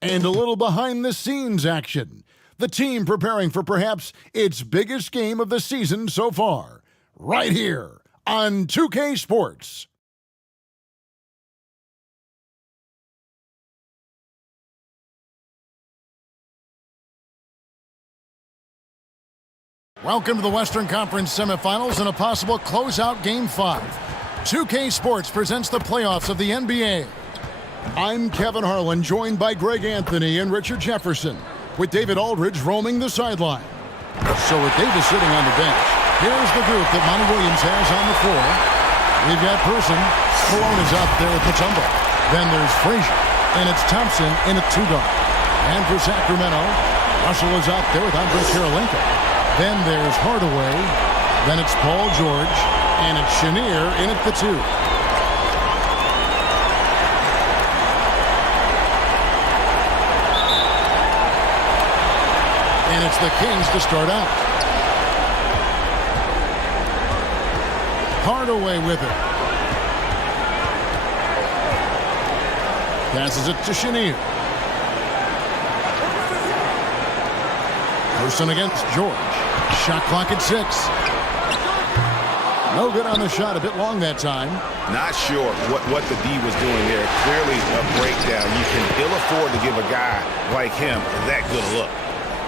and a little behind-the-scenes action. The team preparing for perhaps its biggest game of the season so far, right here on 2K Sports. Welcome to the Western Conference Semifinals and a possible closeout Game 5. 2K Sports presents the playoffs of the NBA. I'm Kevin Harlan, joined by Greg Anthony and Richard Jefferson, with David Aldridge roaming the sideline. So with Davis sitting on the bench, here's the group that Monty Williams has on the floor. We've got Person, Malone is out there with Mutombo. Then there's Frazier, and it's Thompson in a two-guard. And for Sacramento, Russell is out there with Andre Kirilenko. Then there's Hardaway, then it's Paul George, and it's Chenier in at the two. And it's the Kings to start out. Hardaway with it. Passes it to Chenier. Person against George. Shot clock at 6. No good on the shot. A bit long that time. Not sure what the D was doing there. Clearly a breakdown. You can ill afford to give a guy like him that good a look.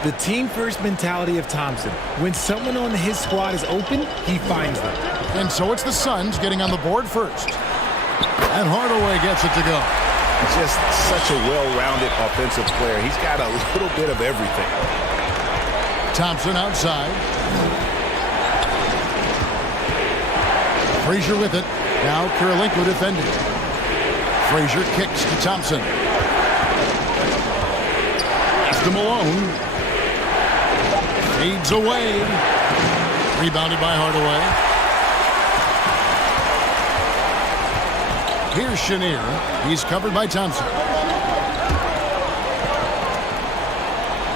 The team-first mentality of Thompson. When someone on his squad is open, he finds them. And so it's the Suns getting on the board first. And Hardaway gets it to go. Just such a well-rounded offensive player. He's got a little bit of everything. Thompson outside. Frazier with it. Now Kirilenko defending. Frazier kicks to Thompson. Pass to Malone. Fades away. Rebounded by Hardaway. Here's Chenier. He's covered by Thompson.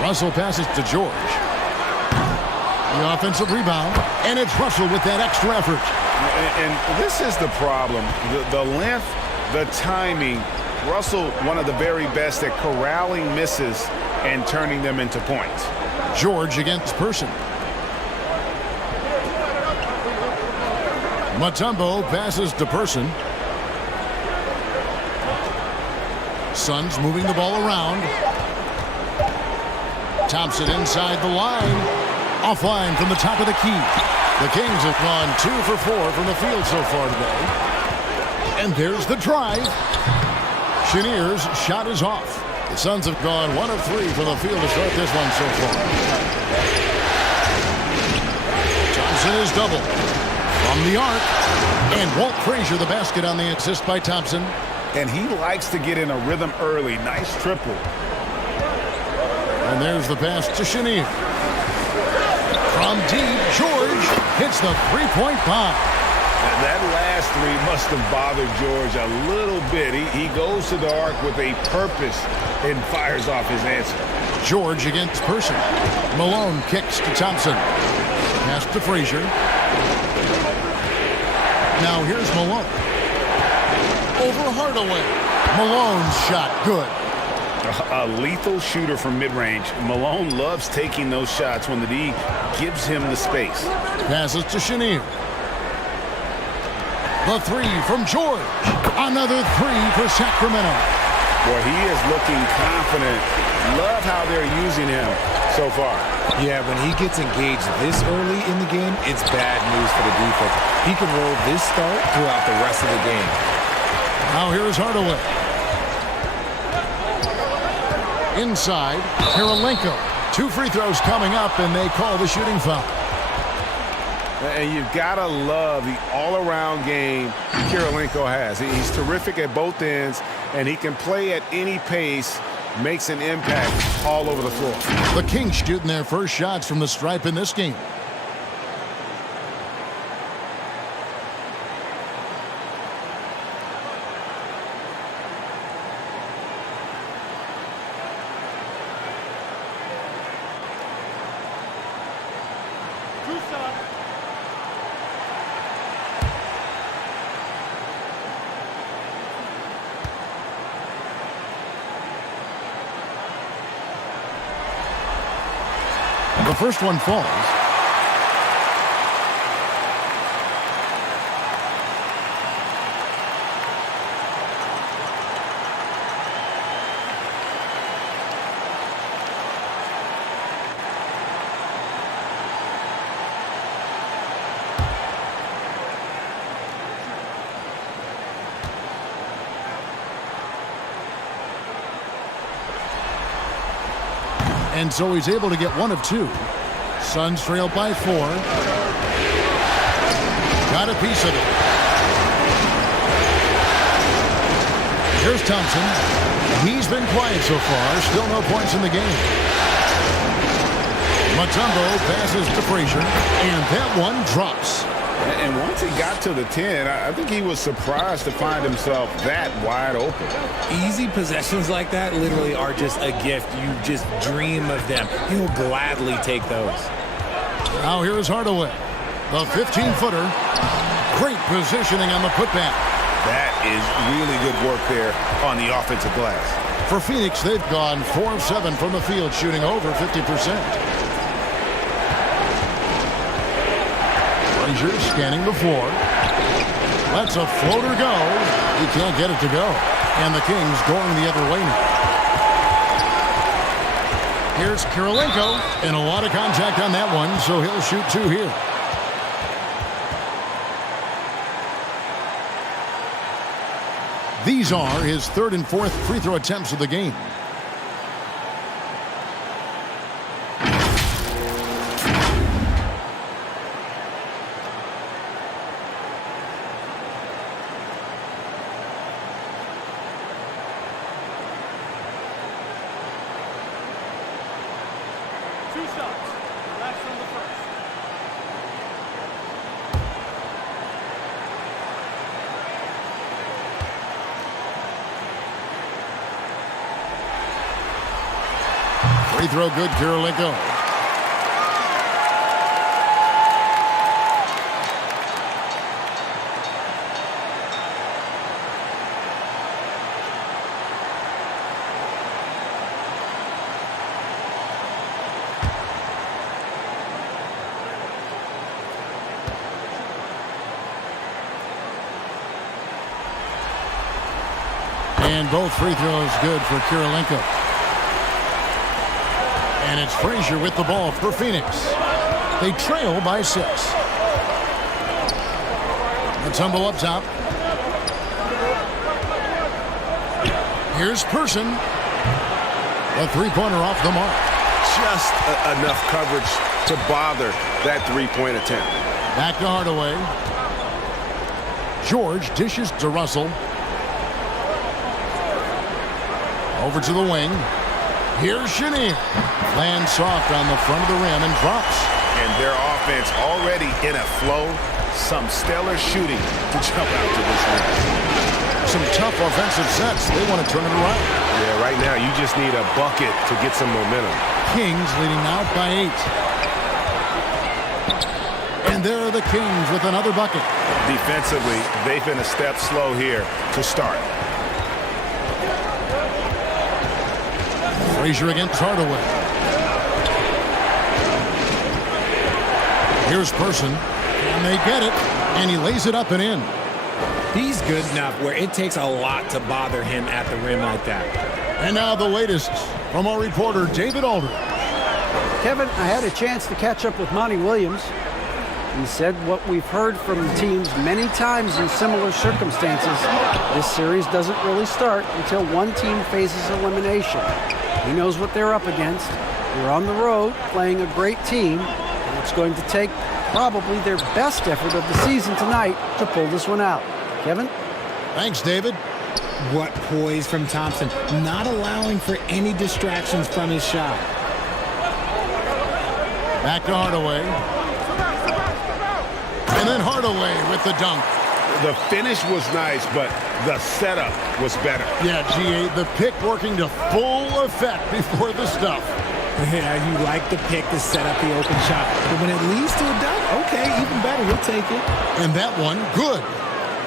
Russell passes to George. The offensive rebound, and it's Russell with that extra effort. And this is the problem. The length, the timing. Russell, one of the very best at corralling misses and turning them into points. George against Person. Mutombo passes to Person. Suns moving the ball around. Thompson inside the line. Offline from the top of the key. The Kings have gone 2 for 4 from the field so far today. And there's the drive. Chenier's shot is off. The Suns have gone 1 of 3 from the field to start this one so far. Thompson is double. From the arc. And Walt Frazier the basket on the assist by Thompson. And he likes to get in a rhythm early. Nice triple. And there's the pass to Chenier. From deep, George hits the three-point bomb. That last three must have bothered George a little bit. He goes to the arc with a purpose and fires off his answer. George against Person. Malone kicks to Thompson. Pass to Frazier. Now here's Malone. Over Hardaway. Malone's shot good. A lethal shooter from mid-range. Malone loves taking those shots when the D gives him the space. Passes to Chenier. The three from George. Another three for Sacramento. Boy, he is looking confident. Love how they're using him so far. Yeah, when he gets engaged this early in the game, it's bad news for the defense. He can roll this start throughout the rest of the game. Now here's Hardaway. Inside, Kirilenko. 2 free throws coming up, and they call the shooting foul. And you've got to love the all-around game Kirilenko has. He's terrific at both ends, and he can play at any pace, makes an impact all over the floor. The Kings shooting their first shots from the stripe in this game. The first one falls. And so he's able to get one of two. Suns trail by 4. Got a piece of it. Here's Thompson. He's been quiet so far. Still no points in the game. Mutombo passes to Frazier. And that one drops. And once he got to the 10, I think he was surprised to find himself that wide open. Easy possessions like that literally are just a gift. You just dream of them. He'll gladly take those. Now here's Hardaway. The 15-footer. Great positioning on the putback. That is really good work there on the offensive glass. For Phoenix, they've gone 4 of 7 from the field, shooting over 50%. Frazier scanning the floor. Lets a floater go. He can't get it to go. And the Kings going the other way now. Here's Kirilenko. And a lot of contact on that one, so he'll shoot 2 here. These are his 3rd and 4th free throw attempts of the game. Free throw good, Kirilenko. And both free throws good for Kirilenko. And it's Frazier with the ball for Phoenix. They trail by 6. The tumble up top. Here's Person. A three-pointer off the mark. Just enough coverage to bother that three-point attempt. Back to Hardaway. George dishes to Russell. Over to the wing. Here's Chenier. Lands soft on the front of the rim and drops. And their offense already in a flow. Some stellar shooting to jump out to this rim. Some tough offensive sets. They want to turn it around. Yeah, right now you just need a bucket to get some momentum. Kings leading out by 8. And there are the Kings with another bucket. Defensively, they've been a step slow here to start. Frazier against Hardaway. Here's Person. And they get it. And he lays it up and in. He's good enough where it takes a lot to bother him at the rim like that. And now the latest from our reporter, David Aldridge. Kevin, I had a chance to catch up with Monty Williams. He said what we've heard from teams many times in similar circumstances. This series doesn't really start until one team faces elimination. He knows what they're up against. They're on the road playing a great team, and it's going to take probably their best effort of the season tonight to pull this one out. Kevin? Thanks, David. What poise from Thompson, not allowing for any distractions from his shot. Back to Hardaway. And then Hardaway with the dunk. The finish was nice, but the setup was better. Yeah, GA, the pick working to full effect before the stuff. Yeah, you like the pick to set up the open shot. But when it leads to a dunk, okay, even better, he'll take it. And that one, good.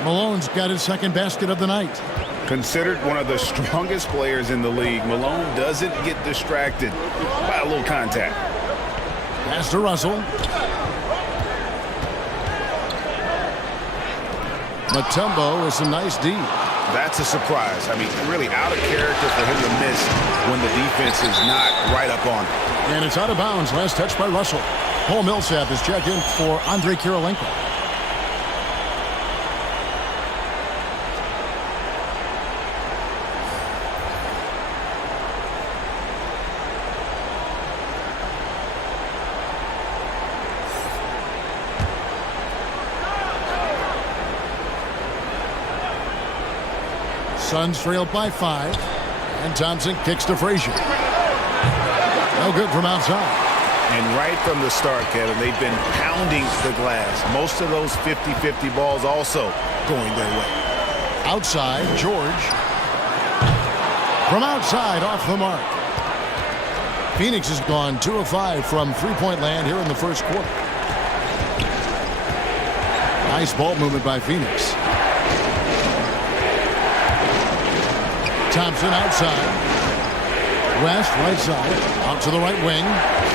Malone's got his second basket of the night. Considered one of the strongest players in the league, Malone doesn't get distracted by a little contact. Pass to Russell. Mutombo with some nice D. That's a surprise. I mean, really out of character for him to miss when the defense is not right up on him. And it's out of bounds. Last touch by Russell. Paul Millsap is checked in for Andre Kirilenko. Suns trailed by 5. And Thompson kicks to Frazier. No good from outside. And right from the start, Kevin, they've been pounding the glass. Most of those 50-50 balls also going their way. Outside, George. From outside, off the mark. Phoenix has gone 2 of 5 from three-point land here in the first quarter. Nice ball movement by Phoenix. Thompson outside. West, right side, out to the right wing.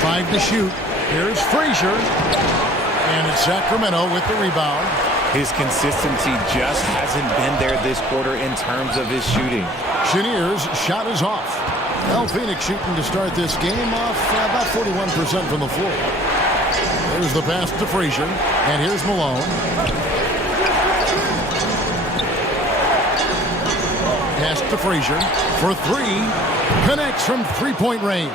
5 to shoot. Here's Frazier. And it's Sacramento with the rebound. His consistency just hasn't been there this quarter in terms of his shooting. Chenier's shot is off. Well, Phoenix shooting to start this game off about 41% from the floor. There's the pass to Frazier. And here's Malone. Pass to Frazier for 3. Connects from three-point range.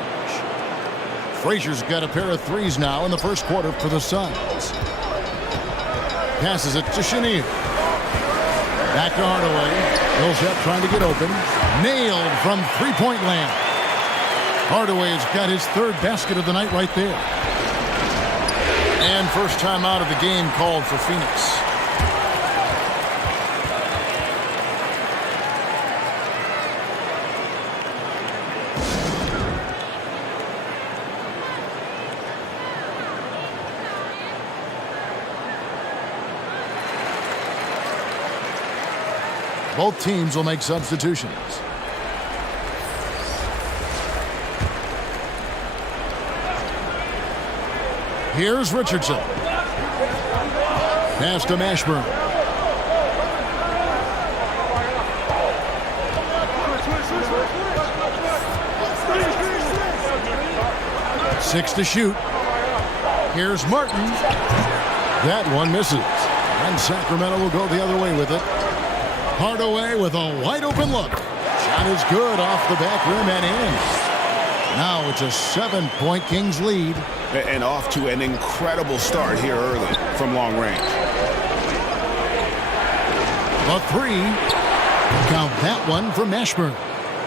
Frazier's got a pair of threes now in the first quarter for the Suns. Passes it to Chenier. Back to Hardaway. Millsap trying to get open. Nailed from three-point land. Hardaway's got his 3rd basket of the night right there. And first time out of the game called for Phoenix. Both teams will make substitutions. Here's Richardson. Pass to Mashburn. Six to shoot. Here's Martin. That one misses. And Sacramento will go the other way with it. Hardaway with a wide open look. Shot is good off the back rim and in. Now it's a 7-point Kings lead. And off to an incredible start here early from long range. A 3. Count that one from Mashburn.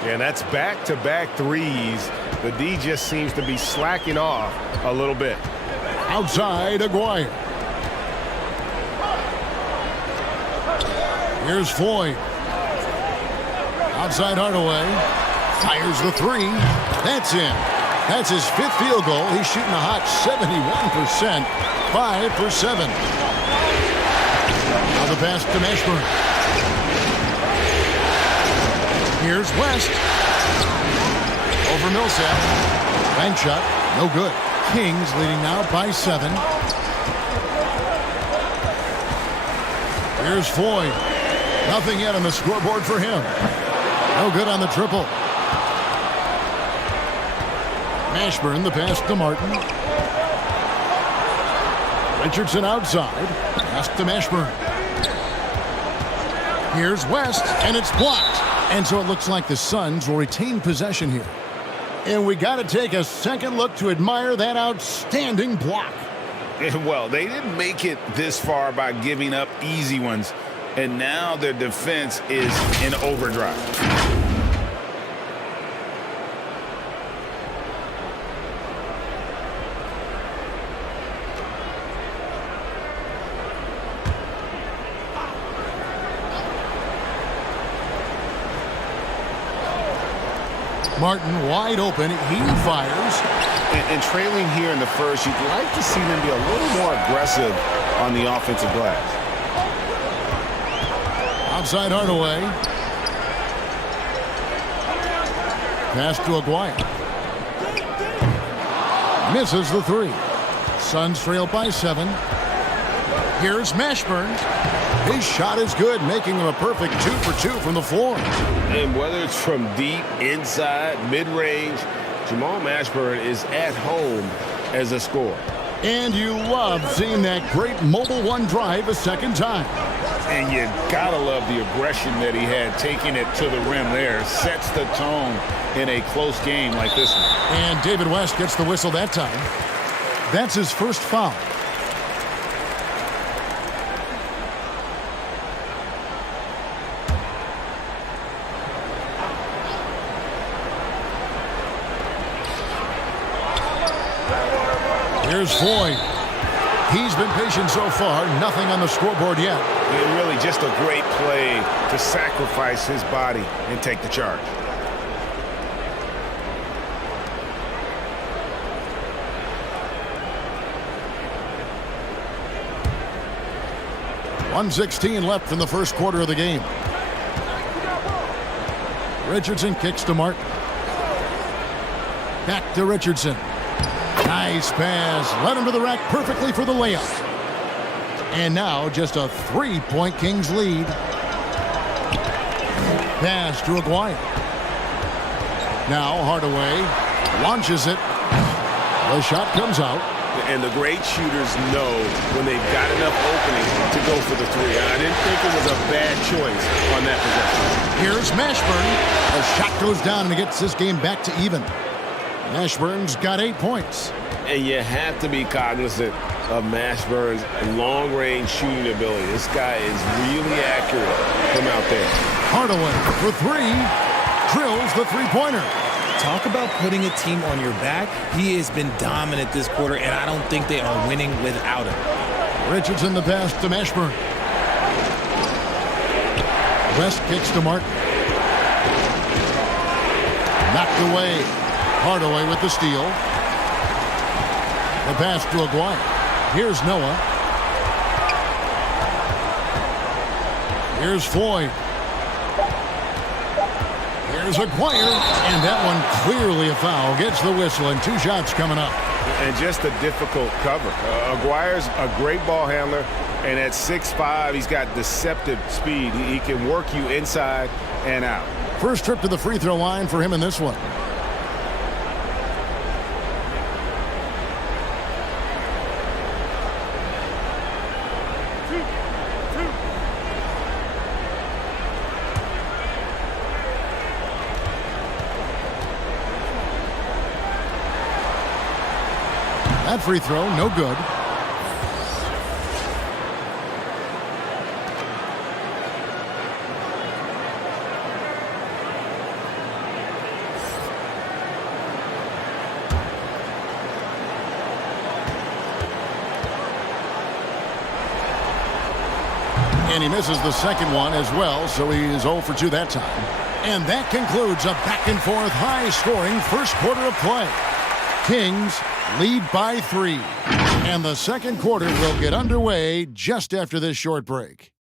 Yeah, and that's back-to-back threes. The D just seems to be slacking off a little bit. Outside, Aguirre. Here's Floyd. Outside Hardaway. Fires the 3. That's in. That's his 5th field goal. He's shooting a hot 71%. 5 for 7. Now the pass to Mashburn. Here's West. Over Millsap. Bank shot. No good. Kings leading now by 7. Here's Floyd. Nothing yet on the scoreboard for him. No good on the triple. Mashburn, the pass to Martin. Richardson outside. Pass to Mashburn. Here's West, and it's blocked. And so it looks like the Suns will retain possession here. And we got to take a second look to admire that outstanding block. Well, they didn't make it this far by giving up easy ones. And now their defense is in overdrive. Martin wide open. He fires. And trailing here in the first, you'd like to see them be a little more aggressive on the offensive glass. Outside Hardaway. Pass to Aguirre. Misses the 3. Suns trail by 7. Here's Mashburn. His shot is good, making him a perfect 2 for 2 from the floor. And whether it's from deep, inside, mid-range, Jamal Mashburn is at home as a scorer. And you love seeing that great mobile one drive a second time. And you gotta love the aggression that he had, taking it to the rim there. Sets the tone in a close game like this one. And David West gets the whistle that time. That's his first foul. Here's Floyd. He's been patient so far. Nothing on the scoreboard yet. And really just a great play to sacrifice his body and take the charge. .116 left in the first quarter of the game. Richardson kicks to Martin. Back to Richardson. Nice pass. Led him to the rack perfectly for the layup. And now just a 3-point Kings lead. Pass to Aguirre. Now Hardaway launches it. The shot comes out. And the great shooters know when they've got enough opening to go for the three. I didn't think it was a bad choice on that possession. Here's Mashburn. The shot goes down and it gets this game back to even. Mashburn's got 8 points. And you have to be cognizant of Mashburn's long-range shooting ability. This guy is really accurate from out there. Hardaway for 3. Drills the three-pointer. Talk about putting a team on your back. He has been dominant this quarter, and I don't think they are winning without him. Richardson the pass to Mashburn. West kicks to Martin. Knocked away. Hardaway with the steal. The pass to Aguirre. Here's Noah. Here's Floyd. Here's Aguirre. And that one clearly a foul. Gets the whistle and 2 shots coming up. And just a difficult cover. Aguirre's a great ball handler. And at 6'5", he's got deceptive speed. He can work you inside and out. First trip to the free throw line for him in this one. That free throw, no good. And he misses the second one as well, so he is 0 for 2 that time. And that concludes a back-and-forth, high-scoring first quarter of play. Kings lead by 3. And the second quarter will get underway just after this short break.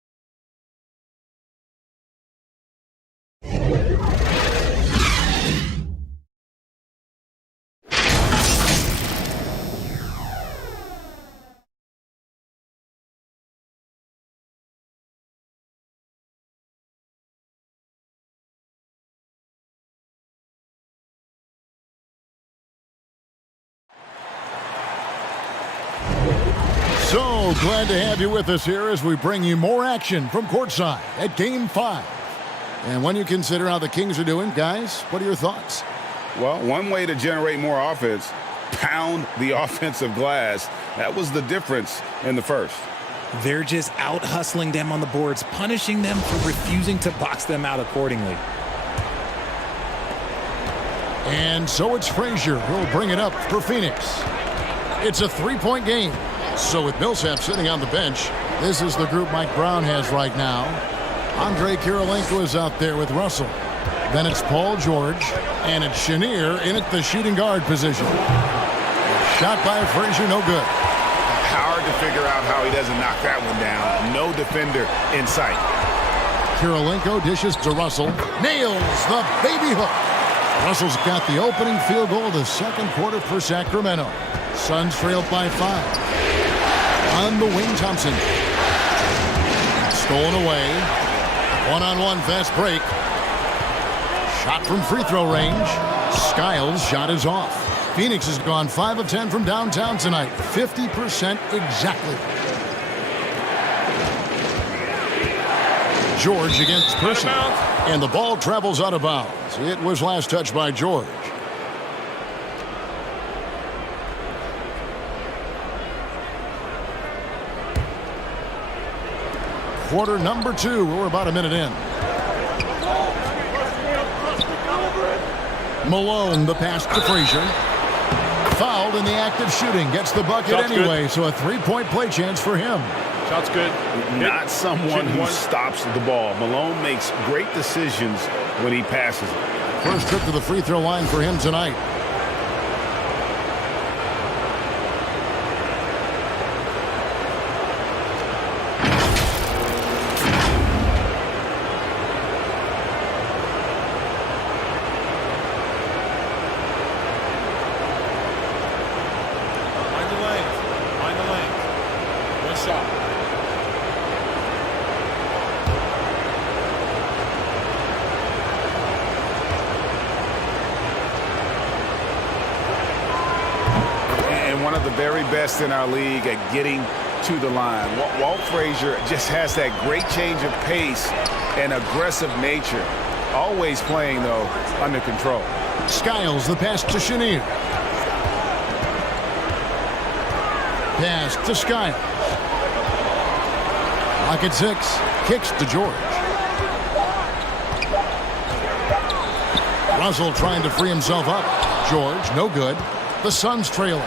So glad to have you with us here as we bring you more action from courtside at Game 5. And when you consider how the Kings are doing, guys, what are your thoughts? Well, one way to generate more offense, pound the offensive glass. That was the difference in the first. They're just out hustling them on the boards, punishing them for refusing to box them out accordingly. And so it's Frazier who'll bring it up for Phoenix. It's a 3-point game. So with Millsap sitting on the bench, this is the group Mike Brown has right now. Andre Kirilenko is out there with Russell. Then it's Paul George, and it's Chenier in at the shooting guard position. Shot by Frazier, no good. Hard to figure out how he doesn't knock that one down. No defender in sight. Kirilenko dishes to Russell. Nails the baby hook. Russell's got the opening field goal of the second quarter for Sacramento. Suns trail by 5. On the wing, Thompson. Stolen away. One-on-one fast break. Shot from free throw range. Skiles' shot is off. Phoenix has gone 5 of 10 from downtown tonight. 50% exactly. George against Person. And the ball travels out of bounds. It was last touched by George. Quarter number 2. We're about a minute in. Malone, the pass to Frazier. Fouled in the act of shooting. Gets the bucket Shot's anyway, good. so a three-point play chance for him. Shot's good. Not someone who one. stops the ball. Malone makes great decisions when he passes it. First trip to the free throw line for him tonight. One of the very best in our league at getting to the line. Walt Frazier just has that great change of pace and aggressive nature. Always playing, though, under control. Skiles, the pass to Chenier. Pass to Skiles. Lock at 6. Kicks to George. Russell trying to free himself up. George, no good. The Suns trailing.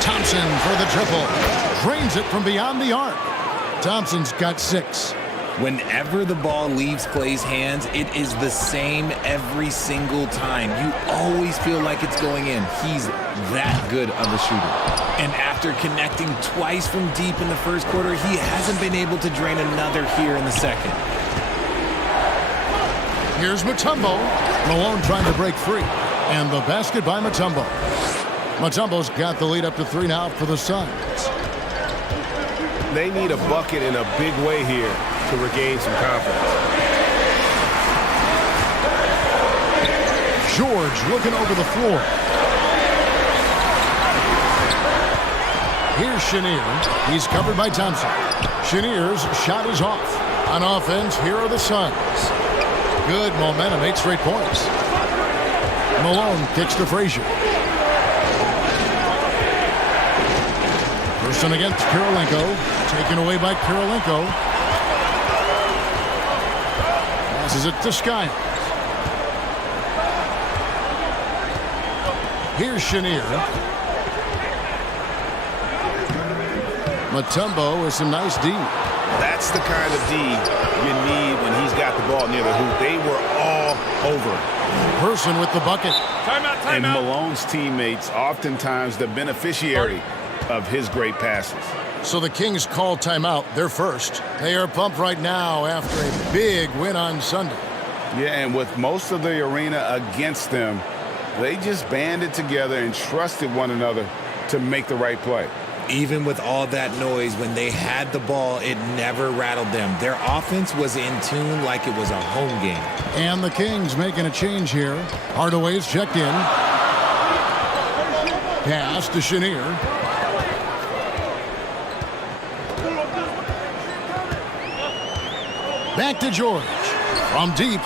Thompson for the triple. Drains it from beyond the arc. Thompson's got 6. Whenever the ball leaves Klay's hands, it is the same every single time. You always feel like it's going in. He's that good of a shooter. And after connecting twice from deep in the first quarter, he hasn't been able to drain another here in the second. Here's Mutombo. Malone trying to break free. And the basket by Mutombo. Mutombo's got the lead up to 3 now for the Suns. They need a bucket in a big way here to regain some confidence. George looking over the floor. Here's Chenier. He's covered by Thompson. Chenier's shot is off. On offense, here are the Suns. Good momentum, 8 straight points. Malone kicks to Frazier. Person against Kirilenko. Taken away by Kirilenko. Passes it to Skiles. Here's Chenier. Mutombo with some nice D. That's the kind of D you need when he's got the ball near the hoop. They were all over it. Person with the bucket. Timeout, And timeout. Malone's teammates oftentimes the beneficiary of his great passes. So the Kings call timeout. They're first. They are pumped right now after a big win on Sunday. Yeah, and with most of the arena against them, they just banded together and trusted one another to make the right play. Even with all that noise, when they had the ball, it never rattled them. Their offense was in tune like it was a home game. And the Kings making a change here. Hardaway's checked in. Pass to Chenier. Back to George. From deep.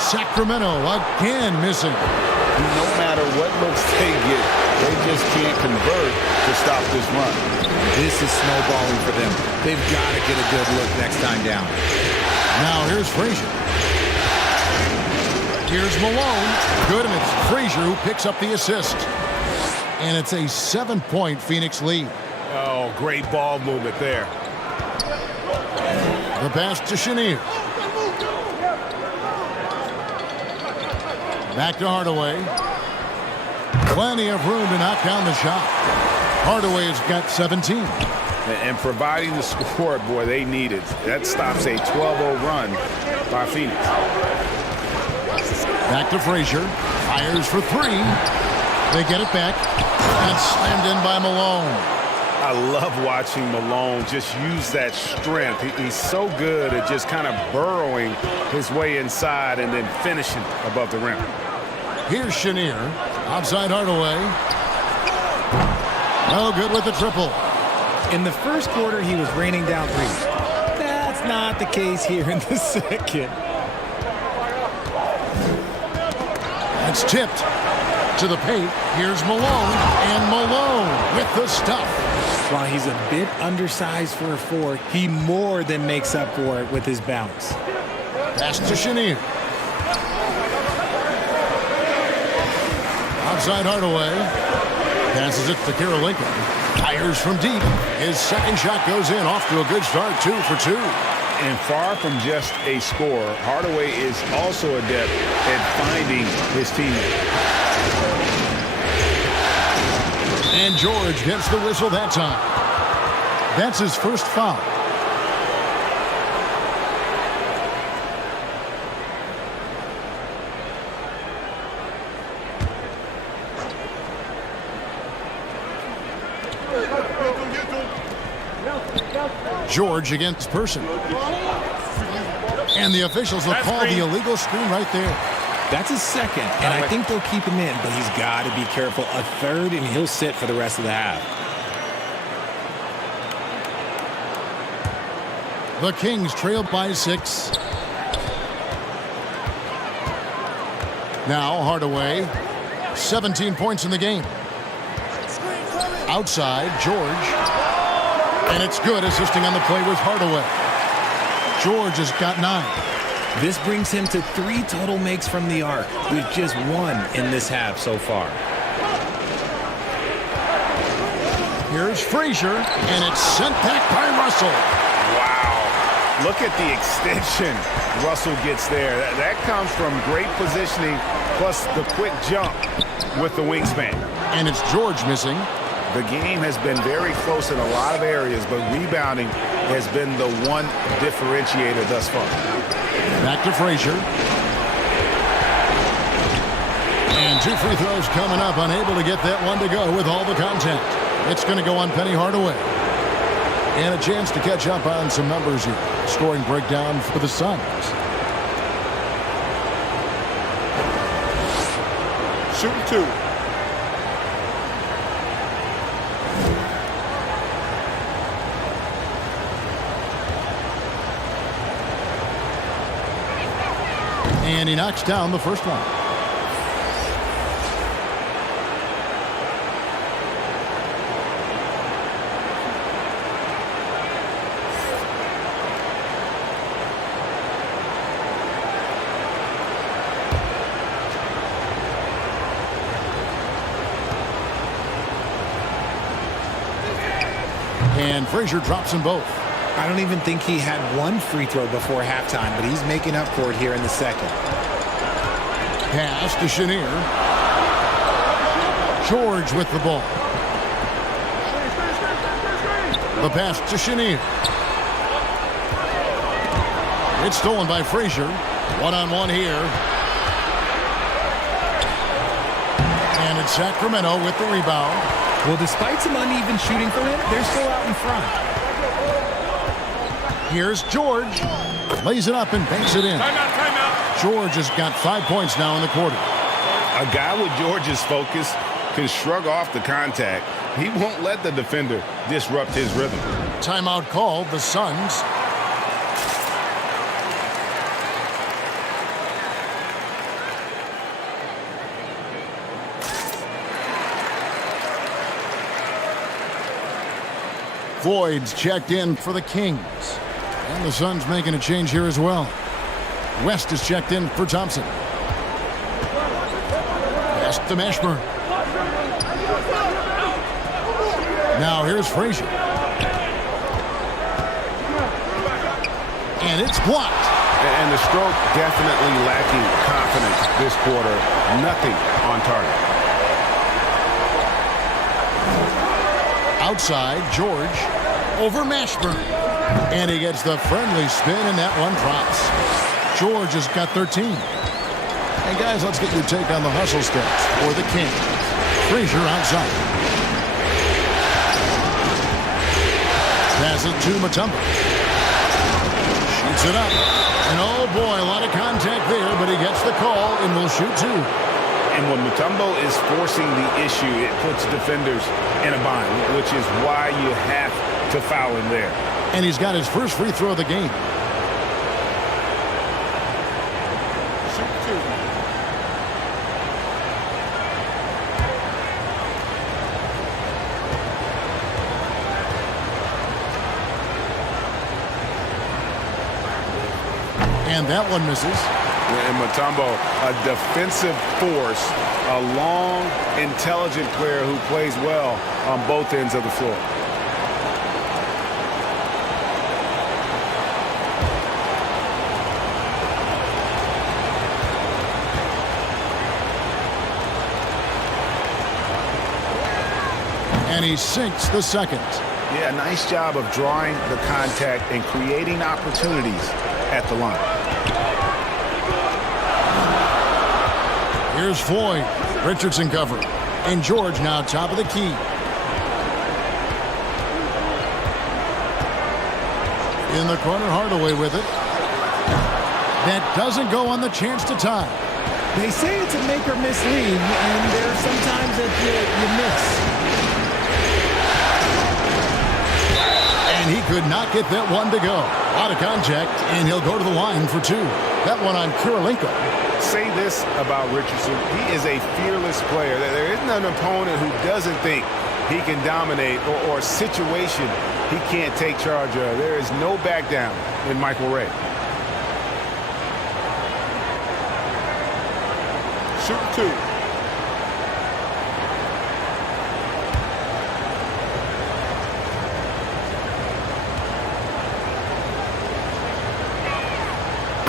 Sacramento again missing. No matter what looks they get, they just can't convert to stop this run. This is snowballing for them. They've got to get a good look next time down. Now here's Frazier. Here's Malone. Good, and it's Frazier who picks up the assist. And it's a 7-point Phoenix lead. Oh, great ball movement there. The pass to Chenier. Back to Hardaway. Plenty of room to knock down the shot. Hardaway's got 17. And providing the score, boy, they needed. That stops a 12-0 run by Phoenix. Back to Frazier. Fires for 3. They get it back. And slammed in by Malone. I love watching Malone just use that strength. He's so good at just kind of burrowing his way inside and then finishing above the rim. Here's Chenier. Outside Hardaway. No good with the triple. In the first quarter, he was raining down threes. That's not the case here in the second. It's tipped to the paint. Here's Malone, and Malone with the stuff. While he's a bit undersized for a 4, he more than makes up for it with his bounce. Pass to Chenier. Outside Hardaway. Passes it to Karolinko. Fires from deep. His second shot goes in. Off to a good start. 2 for 2. And far from just a scorer, Hardaway is also adept at finding his teammate. And George gets the whistle that time. That's his first foul. George against Person. And the officials will call the illegal screen right there. That's his second, and I think they'll keep him in, but he's got to be careful. A third, and he'll sit for the rest of the half. The Kings trail by 6. Now Hardaway, 17 points in the game. Outside, George. And it's good, assisting on the play with Hardaway. George has got 9. This brings him to 3 total makes from the arc, with just 1 in this half so far. Here's Frazier, and it's sent back by Russell. Wow. Look at the extension Russell gets there. That comes from great positioning, plus the quick jump with the wingspan. And it's George missing. The game has been very close in a lot of areas, but rebounding has been the one differentiator thus far. Back to Frazier. And 2 free throws coming up. Unable to get that one to go with all the contact. It's going to go on Penny Hardaway. And a chance to catch up on some numbers here. Scoring breakdown for the Suns. Shooting 2. And he knocks down the first one. And Frazier drops them both. I don't even think he had 1 free throw before halftime, but he's making up for it here in the second. Pass to Chenier. George with the ball. The pass to Chenier. It's stolen by Frazier. One-on-one here. And it's Sacramento with the rebound. Well, despite some uneven shooting from him, they're still out in front. Here's George. Lays it up and banks it in. Timeout. George has got 5 points now in the quarter. A guy with George's focus can shrug off the contact. He won't let the defender disrupt his rhythm. Timeout called, the Suns. Floyd's checked in for the Kings. And the Suns making a change here as well. West is checked in for Thompson. Pass to Mashburn. Now here's Frazier. And it's blocked. And the stroke definitely lacking confidence this quarter. Nothing on target. Outside, George over Mashburn. And he gets the friendly spin, and that one drops. George has got 13. And guys, let's get your take on the hustle stats for the Kings. Frazier outside. Passes to Mutombo. Shoots it up. And oh boy, a lot of contact there, but he gets the call and will shoot two. And when Mutombo is forcing the issue, it puts defenders in a bind, which is why you have to foul him there. And he's got his first free throw of the game. And that one misses. And Mutombo, a defensive force, a long, intelligent player who plays well on both ends of the floor. And he sinks the second. Yeah, nice job of drawing the contact and creating opportunities at the line. Here's Floyd. Richardson cover. And George now top of the key. In the corner, Hardaway with it. That doesn't go on the chance to tie. They say it's a make or miss league, and there are some times that you miss. And he could not get that one to go. Out of contact, and he'll go to the line for two. That one on Kirilenko. Say this about Richardson. He is a fearless player. There isn't an opponent who doesn't think he can dominate or a situation he can't take charge of. There is no back down in Michael Ray. Shoot two.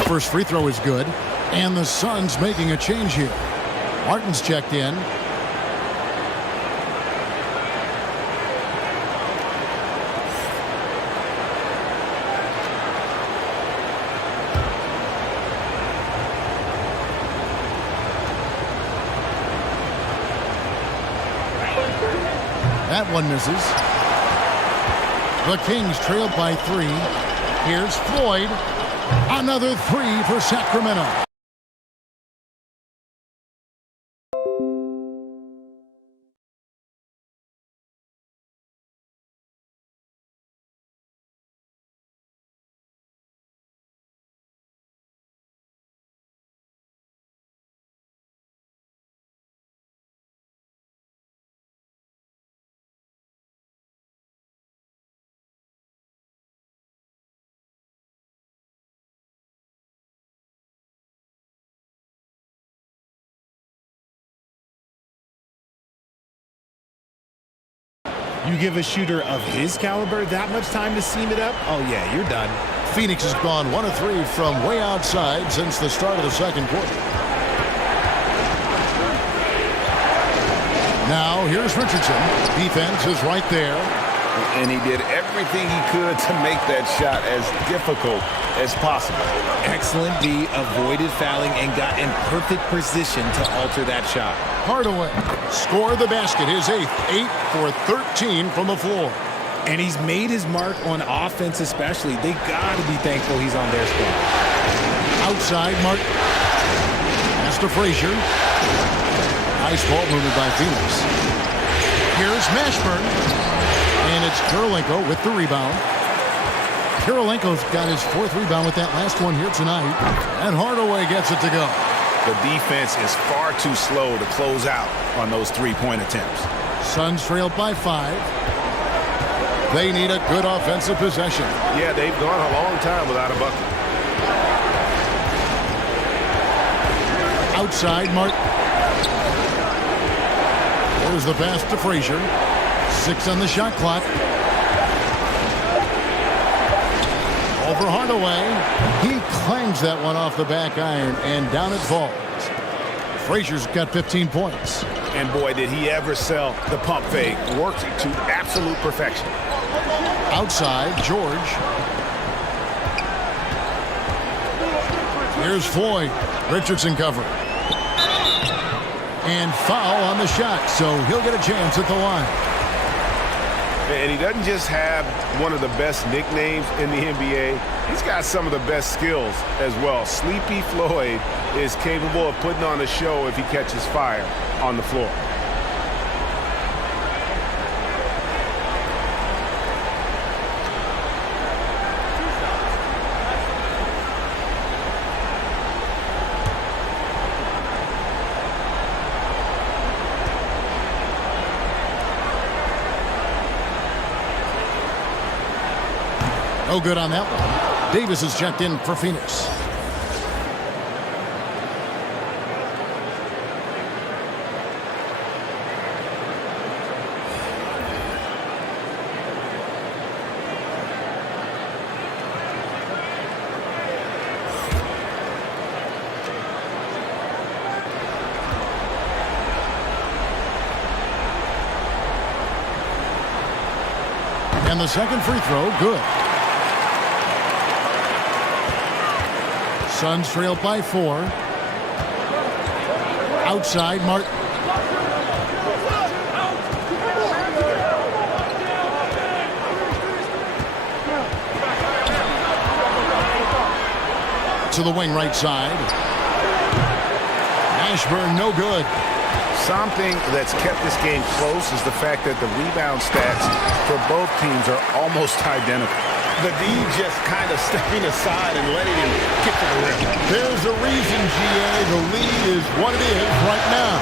First free throw is good. And the Suns making a change here. Martin's checked in. That one misses. The Kings trailed by 3. Here's Floyd. Another 3 for Sacramento. You give a shooter of his caliber that much time to seam it up? Oh, yeah, you're done. Phoenix has gone 1 of 3 from way outside since the start of the second quarter. Now, here's Richardson. Defense is right there. And he did everything he could to make that shot as difficult as possible. Excellent D, avoided fouling and got in perfect position to alter that shot. Hardaway scored the basket, his 8th, 8 for 13 from the floor. And he's made his mark on offense especially. They got to be thankful he's on their squad. Outside, Martin. Pass to Frazier. Nice ball movement by Phoenix. Here's Mashburn. And it's Kirilenko with the rebound. Kirilenko's got his 4th rebound with that last one here tonight. And Hardaway gets it to go. The defense is far too slow to close out on those three-point attempts. Suns trailed by 5. They need a good offensive possession. Yeah, they've gone a long time without a bucket. Outside, Martin. There's the pass to Frazier. 6 on the shot clock. Over Hardaway. He clangs that one off the back iron, and down it falls. Frazier's got 15 points. And boy, did he ever sell the pump fake. Worked to absolute perfection. Outside, George. Here's Floyd. Richardson cover. And foul on the shot, so he'll get a chance at the line. And he doesn't just have one of the best nicknames in the NBA. He's got some of the best skills as well. Sleepy Floyd is capable of putting on a show if he catches fire on the floor. No good on that one. Davis is checked in for Phoenix. And the second free throw, good. Suns trailed by 4. Outside, Martin. To the wing right side. Ashburn, no good. Something that's kept this game close is the fact that the rebound stats for both teams are almost identical. The D just kind of stepping aside and letting him get to the rim. There's a reason, GA. The lead is what it is right now.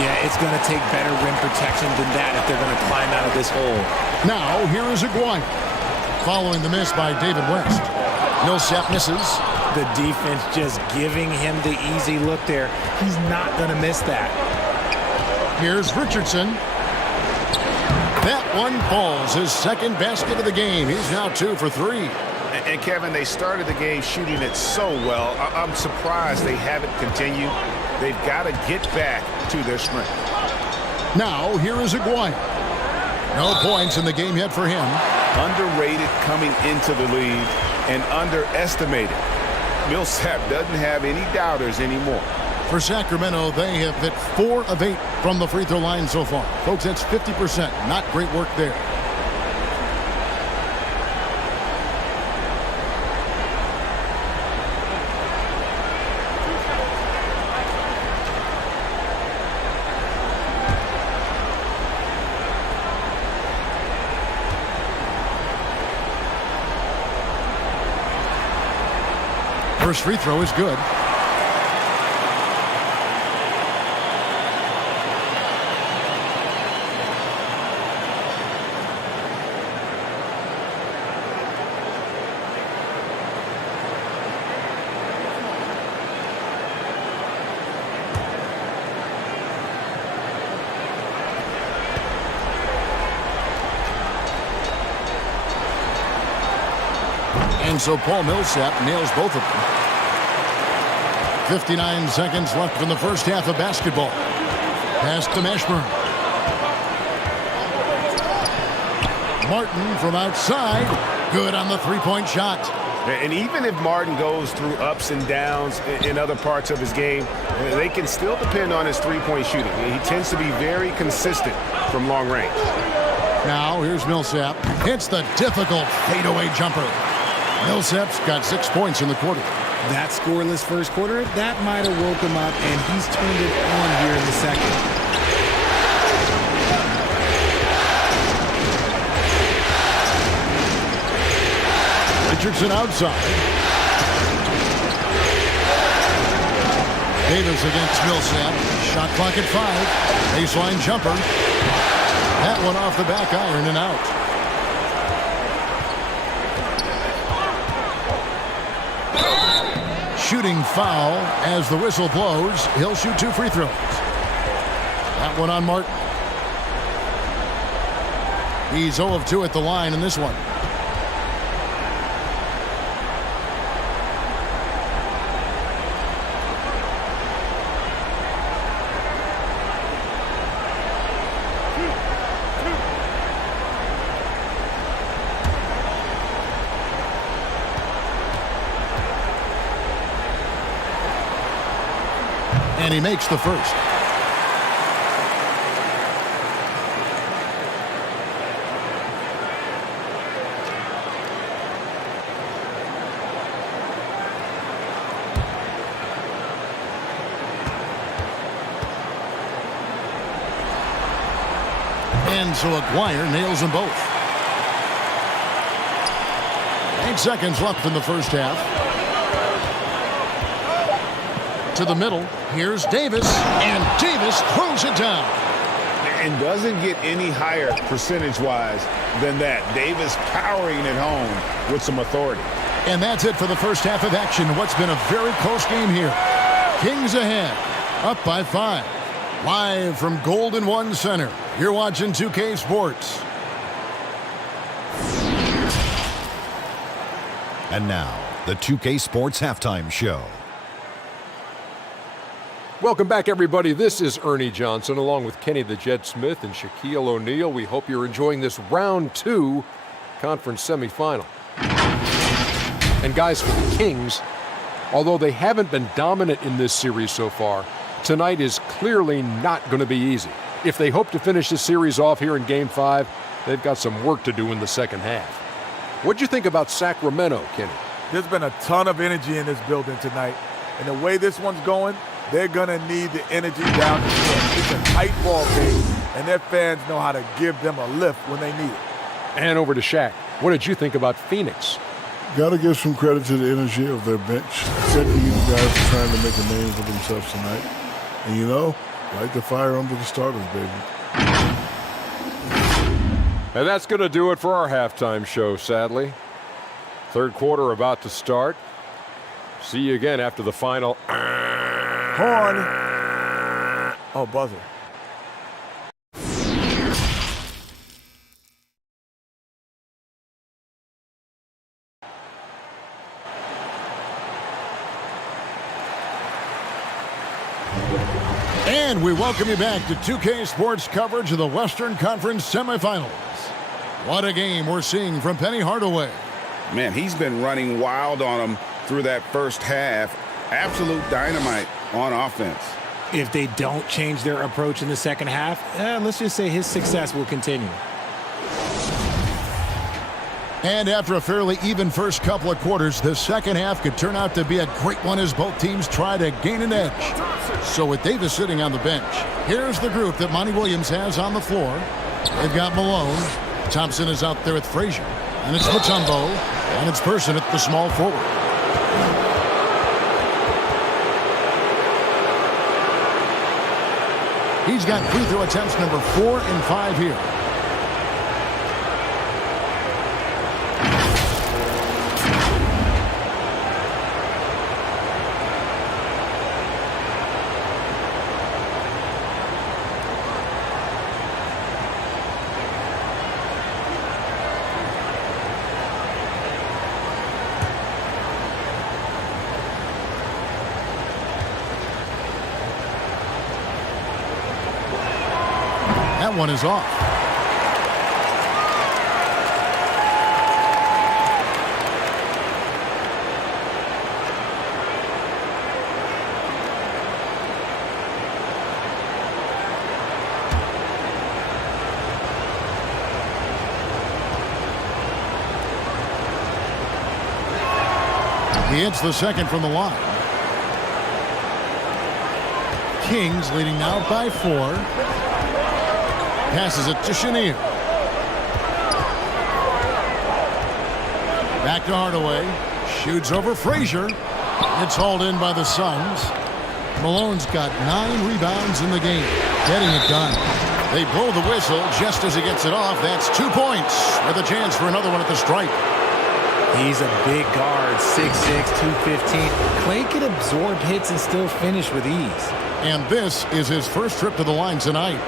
Yeah, it's going to take better rim protection than that if they're going to climb out of this hole. Now, here is Aguirre. Following the miss by David West. Millsap misses. The defense just giving him the easy look there. He's not going to miss that. Here's Richardson. That one falls, his second basket of the game. He's now 2 for 3. And Kevin, they started the game shooting it so well. I'm surprised they haven't continued. They've got to get back to their strength. Now, here is Aguirre. No points in the game yet for him. Underrated coming into the league and underestimated. Millsap doesn't have any doubters anymore. For Sacramento, they have hit 4 of 8 from the free throw line so far. Folks, that's 50%. Not great work there. First free throw is good. And so Paul Millsap nails both of them. 59 seconds left in the first half of basketball. Pass to Ashburn. Martin from outside. Good on the three-point shot. And even if Martin goes through ups and downs in other parts of his game, they can still depend on his three-point shooting. He tends to be very consistent from long range. Now here's Millsap. Hits the difficult fadeaway jumper. Millsap's got 6 points in the quarter. That scoreless first quarter, that might have woke him up, and he's turned it on here in the second. Richardson outside. Davis against Millsap. Shot clock at 5. Baseline jumper. That one off the back iron and out. Shooting foul as the whistle blows. He'll shoot 2 free throws. That one on Martin. He's 0 of 2 at the line in this one. And he makes the first. And so Aguirre nails them both. 8 seconds left in the first half. To the middle. Here's Davis. And Davis throws it down. And doesn't get any higher percentage-wise than that. Davis powering it home with some authority. And that's it for the first half of action. What's been a very close game here. Kings ahead. Up by 5. Live from Golden One Center. You're watching 2K Sports. And now, the 2K Sports Halftime Show. Welcome back, everybody. This is Ernie Johnson, along with Kenny the Jet Smith and Shaquille O'Neal. We hope you're enjoying this round 2 conference semifinal. And guys, for the Kings, although they haven't been dominant in this series so far, tonight is clearly not going to be easy. If they hope to finish this series off here in Game 5, they've got some work to do in the second half. What'd you think about Sacramento, Kenny? There's been a ton of energy in this building tonight. And the way this one's going, they're going to need the energy down the stretch. It's a tight ball game, and their fans know how to give them a lift when they need it. And over to Shaq. What did you think about Phoenix? Got to give some credit to the energy of their bench. Second unit guys are trying to make a name for themselves tonight. And you know, light the fire under the starters, baby. And that's going to do it for our halftime show, sadly. Third quarter about to start. See you again after the final. Horn. Oh, buzzer. And we welcome you back to 2K Sports coverage of the Western Conference Semifinals. What a game we're seeing from Penny Hardaway. Man, he's been running wild on them through that first half. Absolute dynamite on offense. If they don't change their approach in the second half, let's just say his success will continue. And after a fairly even first couple of quarters, the second half could turn out to be a great one as both teams try to gain an edge. So with Davis sitting on the bench, here's the group that Monty Williams has on the floor. They've got Malone. Thompson is out there with Frazier. And it's Mutombo. And it's Person at the small forward. He's got free throw attempts number 4 and 5 here. That one is off. He hits the second from the line. Kings leading now by 4. Passes it to Chenier. Back to Hardaway. Shoots over Frazier. It's hauled in by the Suns. Malone's got 9 rebounds in the game. Getting it done. They blow the whistle just as he gets it off. That's 2 points with a chance for another one at the stripe. He's a big guard, 6'6", 215. Klay can absorb hits and still finish with ease. And this is his first trip to the line tonight.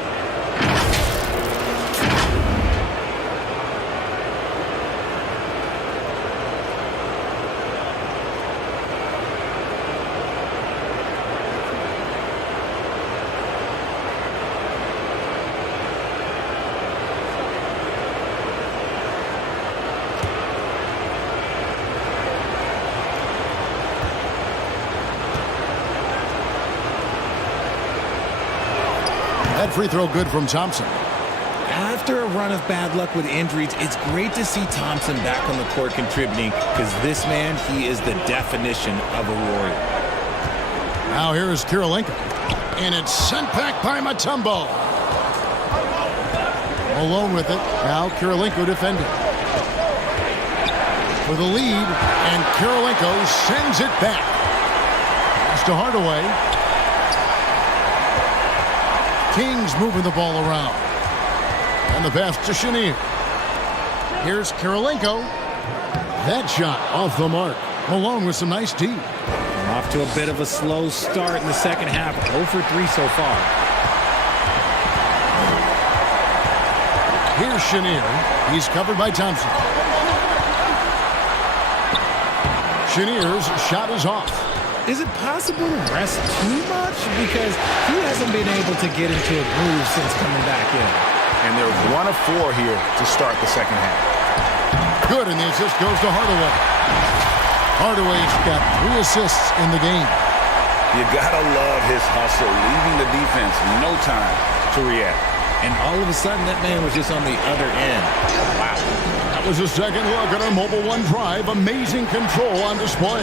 That free throw good from Thompson. After a run of bad luck with injuries, it's great to see Thompson back on the court contributing because this man, he is the definition of a warrior. Now here is Kirilenko. And it's sent back by Mutombo. Alone with it. Now Kirilenko defending. For the lead, and Kirilenko sends it back. Pass to Hardaway. Kings moving the ball around. And the pass to Chenier. Here's Kirilenko. That shot off the mark. Malone with some nice D. Off to a bit of a slow start in the second half. 0 for 3 so far. Here's Chenier. He's covered by Thompson. Chenier's shot is off. Is it possible to rest too much? Because he hasn't been able to get into a groove since coming back in. And they're 1 of 4 here to start the second half. Good, and the assist goes to Hardaway. Hardaway's got 3 assists in the game. You gotta love his hustle, leaving the defense no time to react. And all of a sudden, that man was just on the other end. Wow. That was a second look at our Mobile One drive. Amazing control on display.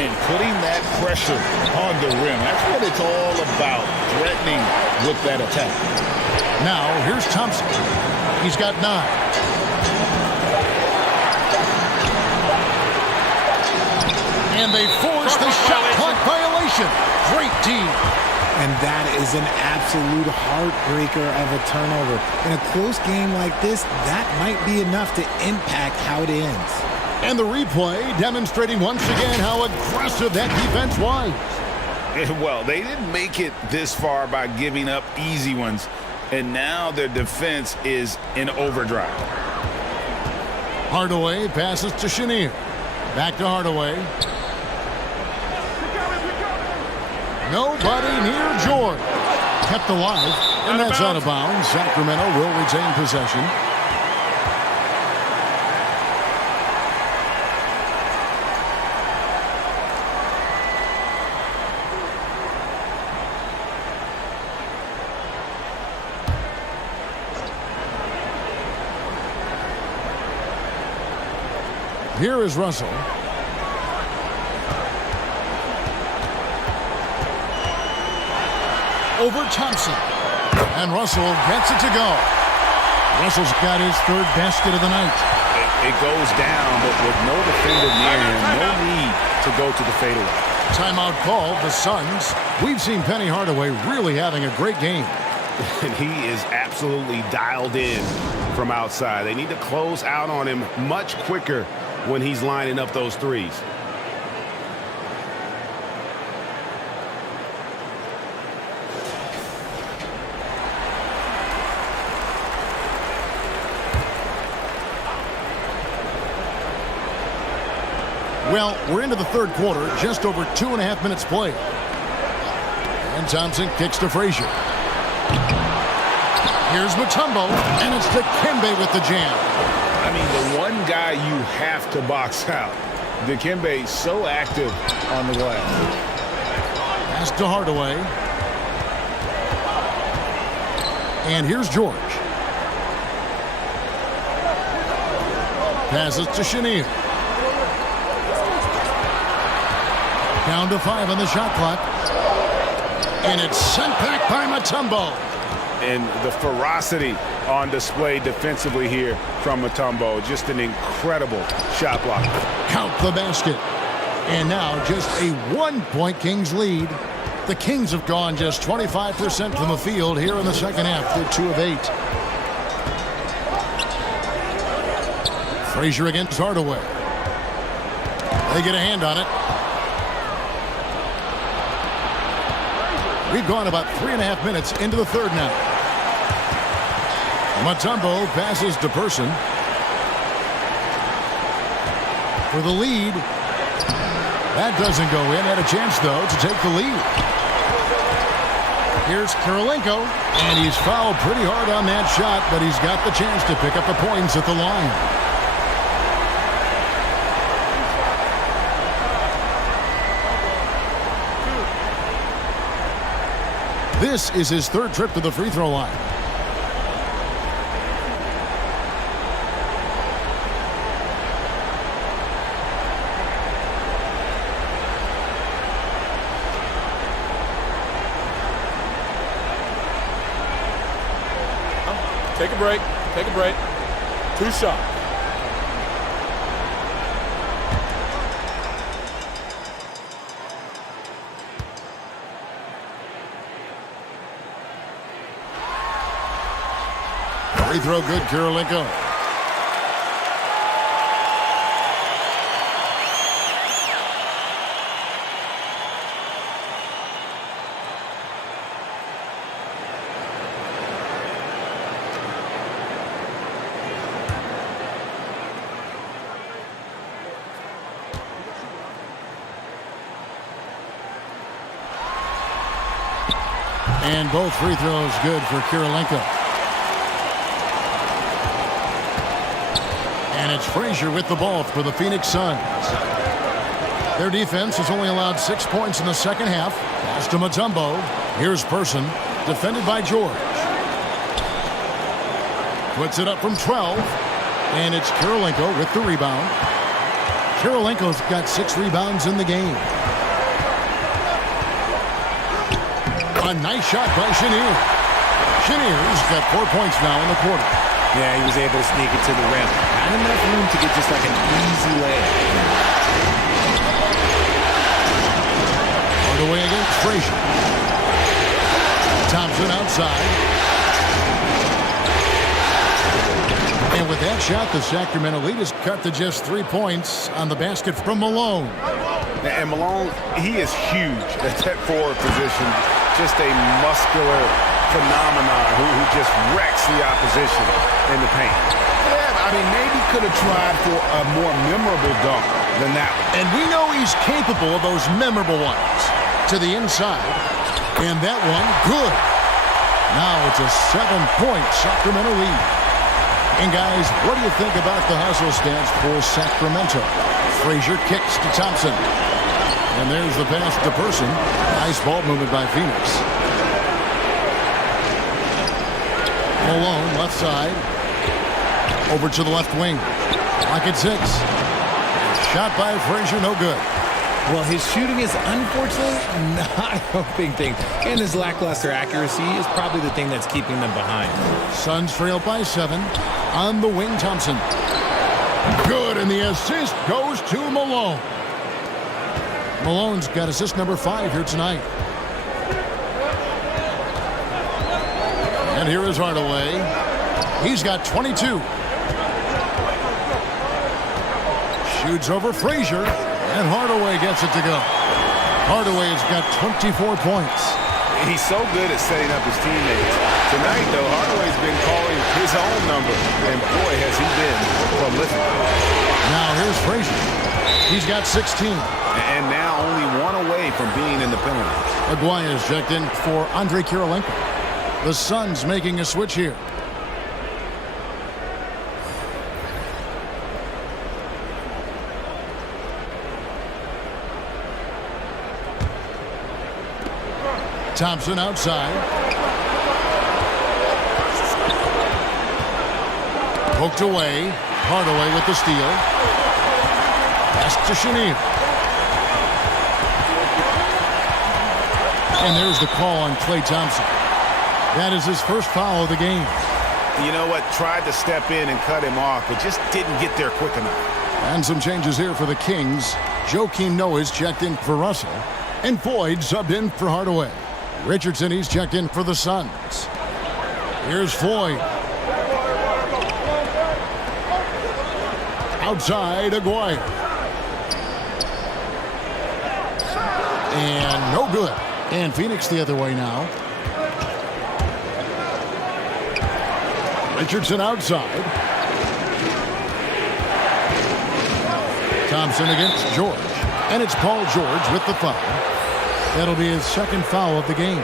And putting that pressure on the rim, that's what it's all about, threatening with that attack. Now, here's Thompson. He's got 9. And they force the shot clock violation. Great D. And that is an absolute heartbreaker of a turnover. In a close game like this, that might be enough to impact how it ends. And the replay demonstrating once again how aggressive that defense was. Well, they didn't make it this far by giving up easy ones. And now their defense is in overdrive. Hardaway passes to Chenier. Back to Hardaway. Nobody near George. Kept alive, and that's out of bounds. Sacramento will retain possession. Here is Russell. Over Thompson. And Russell gets it to go. Russell's got his 3rd basket of the night. It goes down, but with no defender near him, no need to go to the fadeaway. Timeout called, the Suns. We've seen Penny Hardaway really having a great game. And he is absolutely dialed in from outside. They need to close out on him much quicker when he's lining up those threes. Well, we're into the 3rd quarter, just over 2.5 minutes played. And Thompson kicks to Frazier. Here's Mutombo, and it's Dikembe with the jam. I mean, the one guy you have to box out. Dikembe so active on the glass. Pass to Hardaway. And here's George. Passes to Chenier. Down to 5 on the shot clock. And it's sent back by Mutombo. And the ferocity on display defensively here from Mutombo. Just an incredible shot block. Count the basket. And now just a 1-point Kings lead. The Kings have gone just 25% from the field here in the second half. They're 2 of 8. Frazier against Hardaway. They get a hand on it. We've gone about 3.5 minutes into the 3rd now. Mutombo passes to Person. For the lead. That doesn't go in. Had a chance, though, to take the lead. Here's Kirilenko, and he's fouled pretty hard on that shot, but he's got the chance to pick up the points at the line. This is his 3rd trip to the free throw line. Take a break. Take a break. 2 shots. Free throw good, Kirilenko. And both free throws good for Kirilenko. And it's Frazier with the ball for the Phoenix Suns. Their defense has only allowed 6 points in the second half. Pass to Mutombo. Here's Person, defended by George. Puts it up from 12. And it's Kirilenko with the rebound. Kirilenko's got 6 rebounds in the game. A nice shot by Chenier. Chenier's got 4 points now in the quarter. Yeah, he was able to sneak it to the rim. Not enough room to get just like an easy layup. Hardaway against Frazier. Thompson outside. And with that shot, the Sacramento lead is cut to just 3 points on the basket from Malone. And Malone, he is huge at that forward position. Just a muscular phenomenon who just wrecks the opposition in the paint. Yeah, I mean, maybe could have tried for a more memorable dunk than that one. And we know he's capable of those memorable ones. To the inside. And that one, good. Now it's a 7-point Sacramento lead. And guys, what do you think about the hustle stance for Sacramento? Frazier kicks to Thompson. And there's the pass to Person. Nice ball movement by Phoenix. Malone, left side. Over to the left wing. Lock at 6. Shot by Frazier, no good. Well, his shooting is unfortunately not a helping thing. And his lackluster accuracy is probably the thing that's keeping them behind. Suns trail by 7. On the wing, Thompson. Good, and the assist goes to Malone. Malone's got assist number 5 here tonight. And here is Hardaway. He's got 22. Shoots over Frazier, and Hardaway gets it to go. Hardaway's got 24 points. He's so good at setting up his teammates. Tonight, though, Hardaway's been calling his own number, and boy, has he been prolific. Now here's Frazier. He's got 16. And now only 1 away from being in the penalty. Aguayo's checked in for Andre Kirilenko. The Suns making a switch here. Thompson outside. Poked away. Hardaway with the steal. Pass to Chenier. And there's the call on Klay Thompson. That is his first foul of the game. You know what? Tried to step in and cut him off, but just didn't get there quick enough. And some changes here for the Kings. Joakim Noah's checked in for Russell. And Boyd subbed in for Hardaway. Richardson, he's checked in for the Suns. Here's Floyd. Outside, Aguayo. And no good. And Phoenix the other way now. Richardson outside. Thompson against George. And it's Paul George with the foul. That'll be his second foul of the game.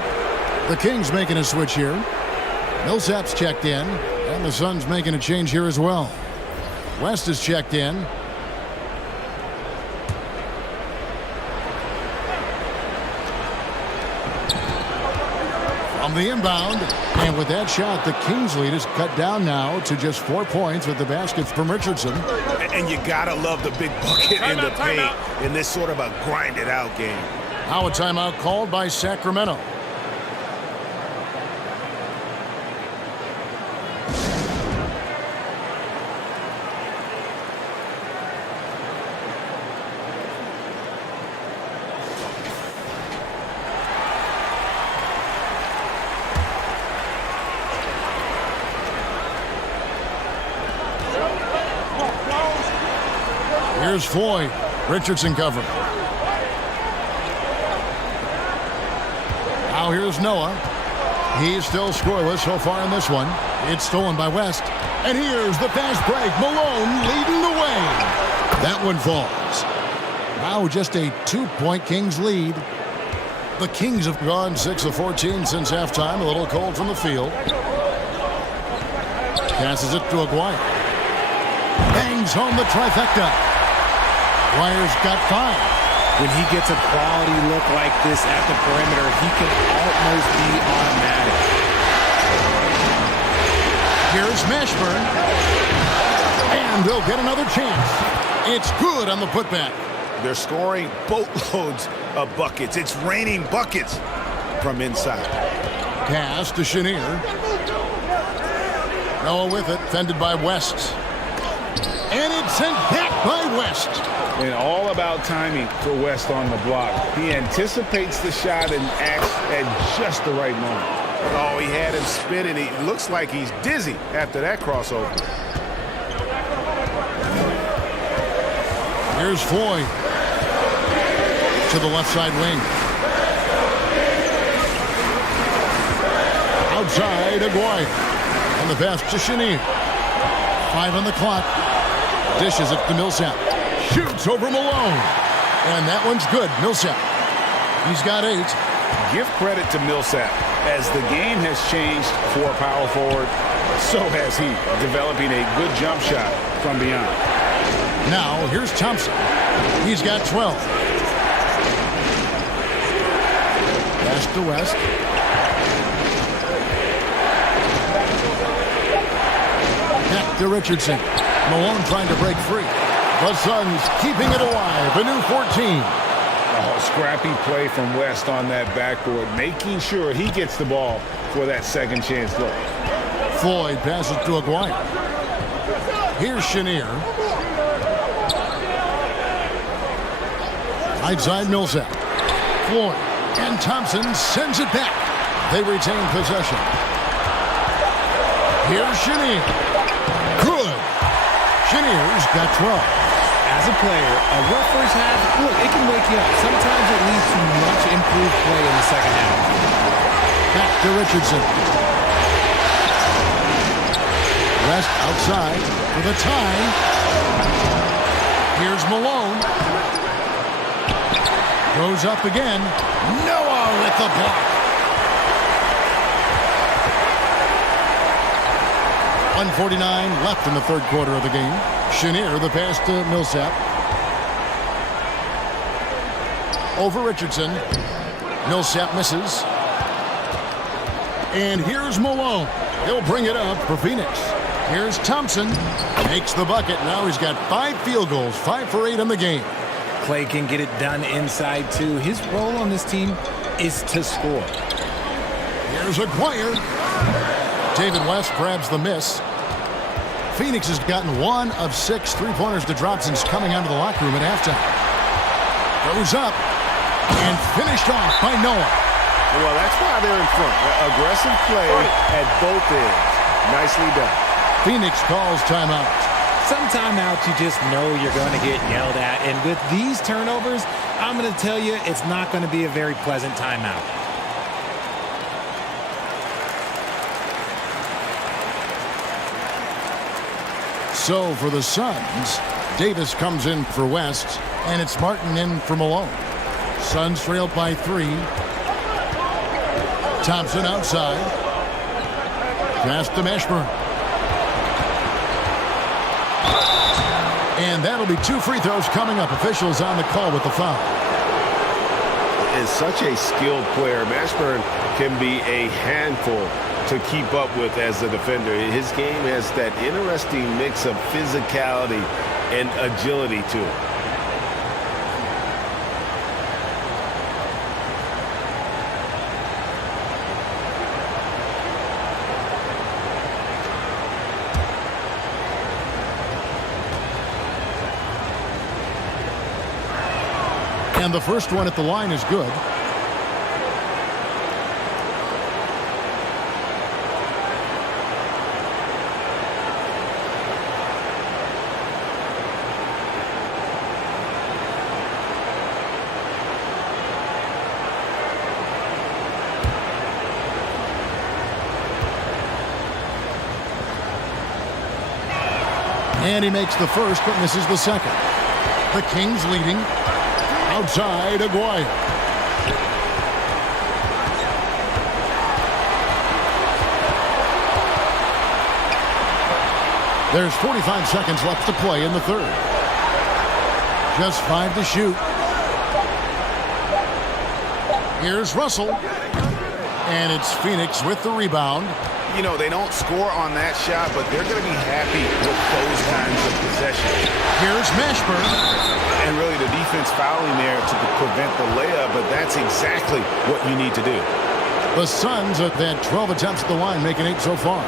The Kings making a switch here. Millsap's checked in. And the Suns making a change here as well. West is checked in. From the inbound. And with that shot, the Kings lead is cut down now to just 4 points with the basket from Richardson. And you gotta love the big bucket in the paint in this sort of a grinded out game. Now a timeout called by Sacramento. Here's Floyd. Richardson covering. Now here's Noah. He's still scoreless so far in this one. It's stolen by West. And here's the fast break. Malone leading the way. That one falls. Now just a 2-point Kings lead. The Kings have gone 6 of 14 since halftime. A little cold from the field. Passes it to Aguirre. Bangs home the trifecta. Aguirre's got 5. When he gets a quality look like this at the perimeter, he can almost be automatic. Here's Mashburn. And they'll get another chance. It's good on the putback. They're scoring boatloads of buckets. It's raining buckets from inside. Pass to Chenier. Noah with it, fended by West. And it's sent back by West. And all about timing for West on the block. He anticipates the shot and acts at just the right moment. Oh, he had him spinning. He looks like he's dizzy after that crossover. Here's Floyd to the left side wing. Outside, Aguirre. And the pass to Chenier. 5 on the clock. Dishes it to Millsap. Shoots over Malone. And that one's good. Millsap. He's got 8. Give credit to Millsap. As the game has changed for a power forward, so has he, developing a good jump shot from beyond. Now, here's Thompson. He's got 12. Pass to West. Back to Richardson. Malone trying to break free. The Suns keeping it alive. A new 14. Oh, scrappy play from West on that backboard, making sure he gets the ball for that second chance look. Floyd passes to Aguirre. Here's Chenier. Right side Millsap. Floyd and Thompson sends it back. They retain possession. Here's Chenier. Good. Chenier's got 12. As a player, a rough first half, look, it can wake you up. Sometimes it leads to much improved play in the second half. Back to Richardson. West outside for the tie. Here's Malone. Goes up again. Noah with the block. 1:49 left in the third quarter of the game. Chenier, the pass to Millsap. Over Richardson. Millsap misses. And here's Malone. He'll bring it up for Phoenix. Here's Thompson. Makes the bucket. Now he's got 5 field goals. 5 for 8 in the game. Klay can get it done inside, too. His role on this team is to score. Here's Aguirre. David West grabs the miss. Phoenix has gotten 1 of 6 three-pointers to drop since coming out of the locker room at halftime. Goes up and finished off by Noah. Well, that's why they're in front. Aggressive play at both ends. Nicely done. Phoenix calls timeout. Some timeouts you just know you're going to get yelled at. And with these turnovers, I'm going to tell you it's not going to be a very pleasant timeout. So for the Suns, Davis comes in for West, and it's Martin in for Malone. Suns trailed by 3. Thompson outside. Pass to Mashburn. And that'll be 2 free throws coming up. Officials on the call with the foul. Is such a skilled player. Mashburn can be a handful to keep up with as a defender. His game has that interesting mix of physicality and agility to it. And the first one at the line is good. And he makes the first, but misses the second. The Kings leading. Outside, Aguirre. There's 45 seconds left to play in the third. Just 5 to shoot. Here's Russell. And it's Phoenix with the rebound. You know, they don't score on that shot, but they're going to be happy with those kinds of possessions. Here's Mashburn. And really the defense fouling there to prevent the layup, but that's exactly what you need to do. The Suns have had 12 attempts at the line, making 8 so far.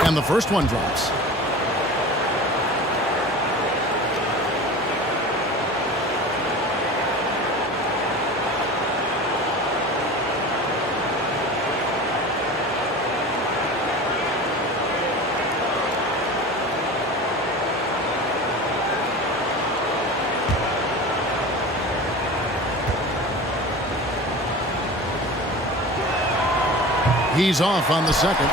And the first one drops. He's off on the second.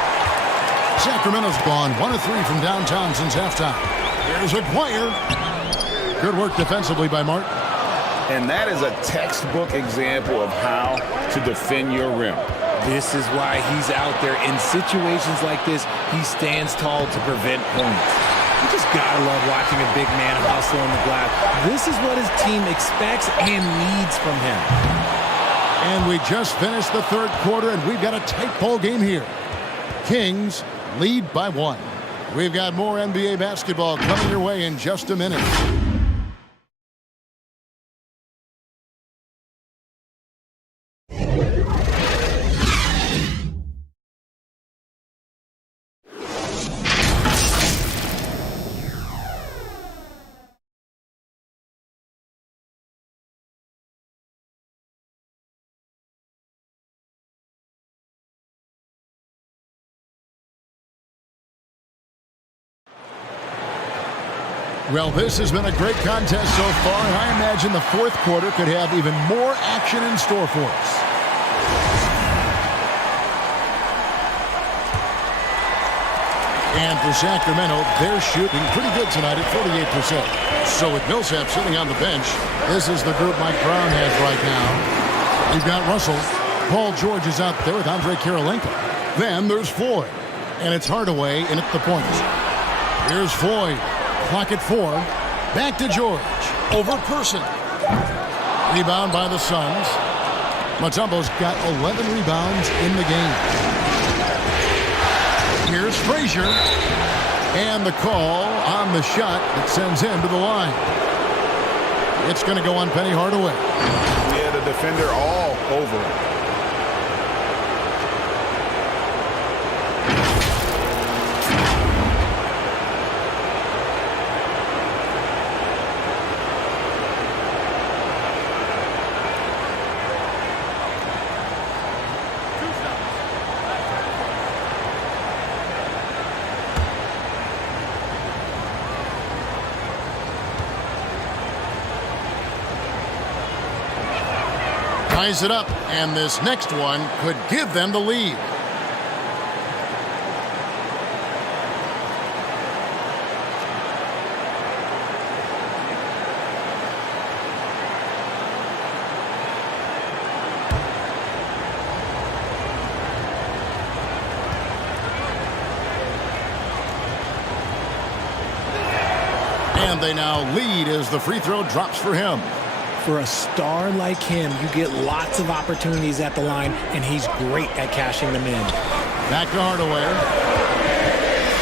Sacramento's gone 1 of 3 from downtown since halftime. Here's Aguirre. Good work defensively by Martin. And that is a textbook example of how to defend your rim. This is why he's out there. In situations like this, he stands tall to prevent points. You just gotta love watching a big man hustle on the glass. This is what his team expects and needs from him. And we just finished the third quarter, and we've got a tight ball game here. Kings lead by 1. We've got more NBA basketball coming your way in just a minute. Well, this has been a great contest so far, and I imagine the fourth quarter could have even more action in store for us. And for Sacramento, they're shooting pretty good tonight at 48%. So with Millsap sitting on the bench, this is the group Mike Brown has right now. We've got Russell. Paul George is out there with Andre Kirilenko. Then there's Floyd, and it's Hardaway in at the point. Here's Floyd. Clock at 4. Back to George. Over Person. Rebound by the Suns. Mutombo's got 11 rebounds in the game. Here's Frazier. And the call on the shot that sends him to the line. It's going to go on Penny Hardaway. Yeah, the defender all over him. Ties it up, and this next one could give them the lead. And they now lead as the free throw drops for him. For a star like him, you get lots of opportunities at the line, and he's great at cashing them in. Back to Hardaway.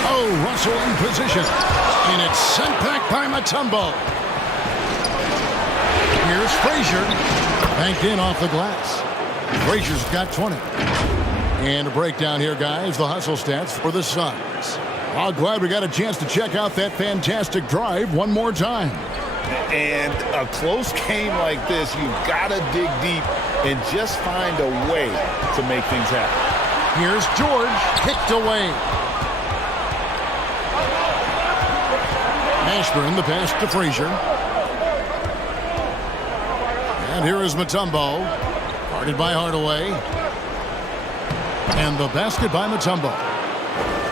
Oh, Russell in position. And it's sent back by Mutombo. Here's Frazier. Banked in off the glass. Frazier's got 20. And a breakdown here, guys. The hustle stats for the Suns. Oh, glad we got a chance to check out that fantastic drive one more time. And a close game like this, you've got to dig deep and just find a way to make things happen. Here's George, kicked away. Ashburn, the pass to Frazier. And here is Mutombo, guarded by Hardaway. And the basket by Mutombo.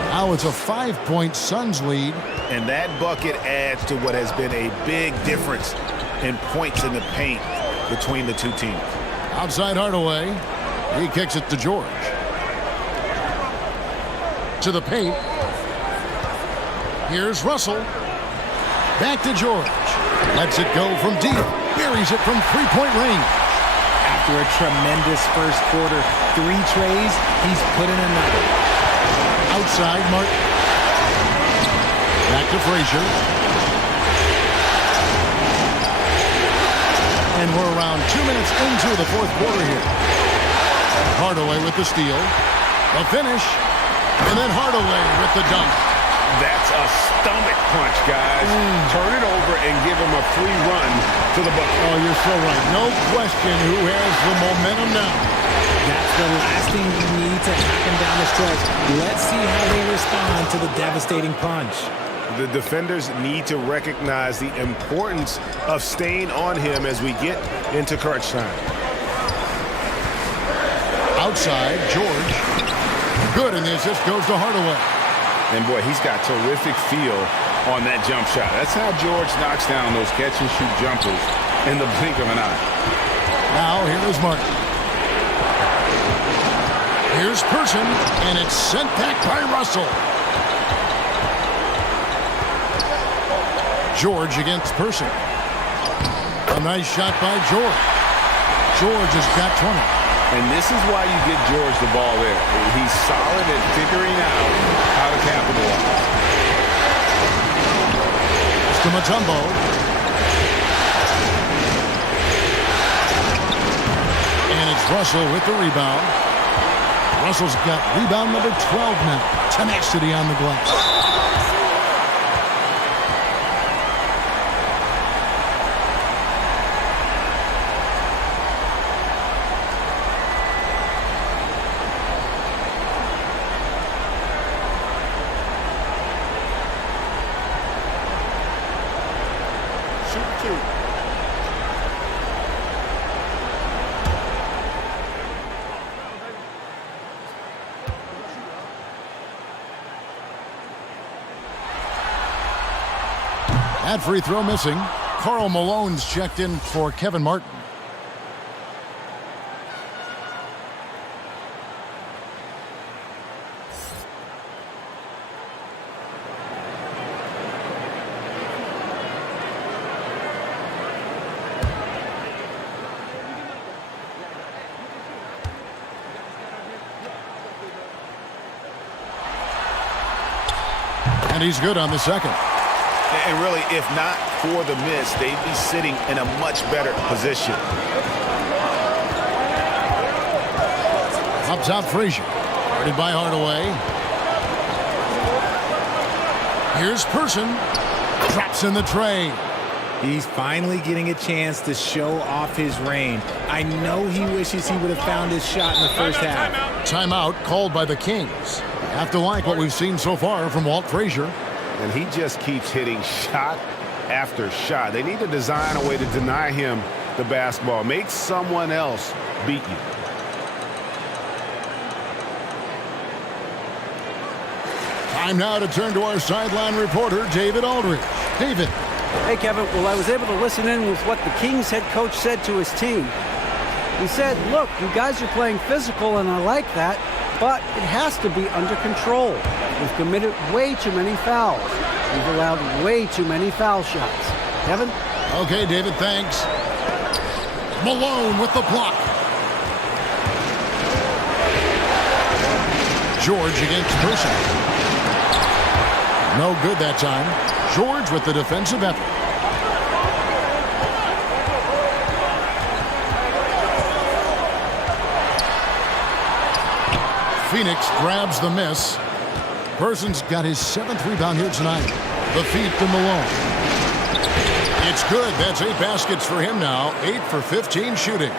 Now it's a 5-point Suns lead. And that bucket adds to what has been a big difference in points in the paint between the two teams. Outside Hardaway. He kicks it to George. To the paint. Here's Russell. Back to George. Lets it go from deep. Buries it from three-point range. After a tremendous first quarter, 3 trays, he's put in another. Outside Martin. Back to Frazier. And we're around 2 minutes into the fourth quarter here. Hardaway with the steal. The finish. And then Hardaway with the dunk. That's a stomach punch, guys. Turn it over and give him a free run to the bucket. Oh, you're so right. No question who has the momentum now. That's the last thing you need to happen down the stretch. Let's see how they respond to the devastating punch. The defenders need to recognize the importance of staying on him as we get into crunch time. Outside, George. Good, and the assist goes to Hardaway. And boy, he's got terrific feel on that jump shot. That's how George knocks down those catch-and-shoot jumpers in the blink of an eye. Now, here is Martin. Here's Person, and it's sent back by Russell. George against Person. A nice shot by George. George has got 20. And this is why you get George the ball there. He's solid at figuring out how to capitalize. It's to Mutombo. And it's Russell with the rebound. Russell's got rebound number 12 now. Tenacity on the glass. That free throw missing. Karl Malone's checked in for Kevin Martin. And he's good on the second. And really, if not for the miss, they'd be sitting in a much better position. Up top, Frazier. Guarded by Hardaway. Here's Person. Drops in the tray. He's finally getting a chance to show off his range. I know he wishes he would have found his shot in the first half. Timeout called by the Kings. Have to like what we've seen so far from Walt Frazier. And he just keeps hitting shot after shot. They need to design a way to deny him the basketball. Make someone else beat you. Time now to turn to our sideline reporter, David Aldridge. David. Hey, Kevin. Well, I was able to listen in with what the Kings head coach said to his team. He said, look, you guys are playing physical, and I like that, but it has to be under control. We've committed way too many fouls. We've allowed way too many foul shots. Kevin? Okay, David, thanks. Malone with the block. George against Person. No good that time. George with the defensive effort. Phoenix grabs the miss. Person's got his 7th rebound here tonight. The feed to Malone. It's good. That's 8 baskets for him now. 8 for 15 shooting.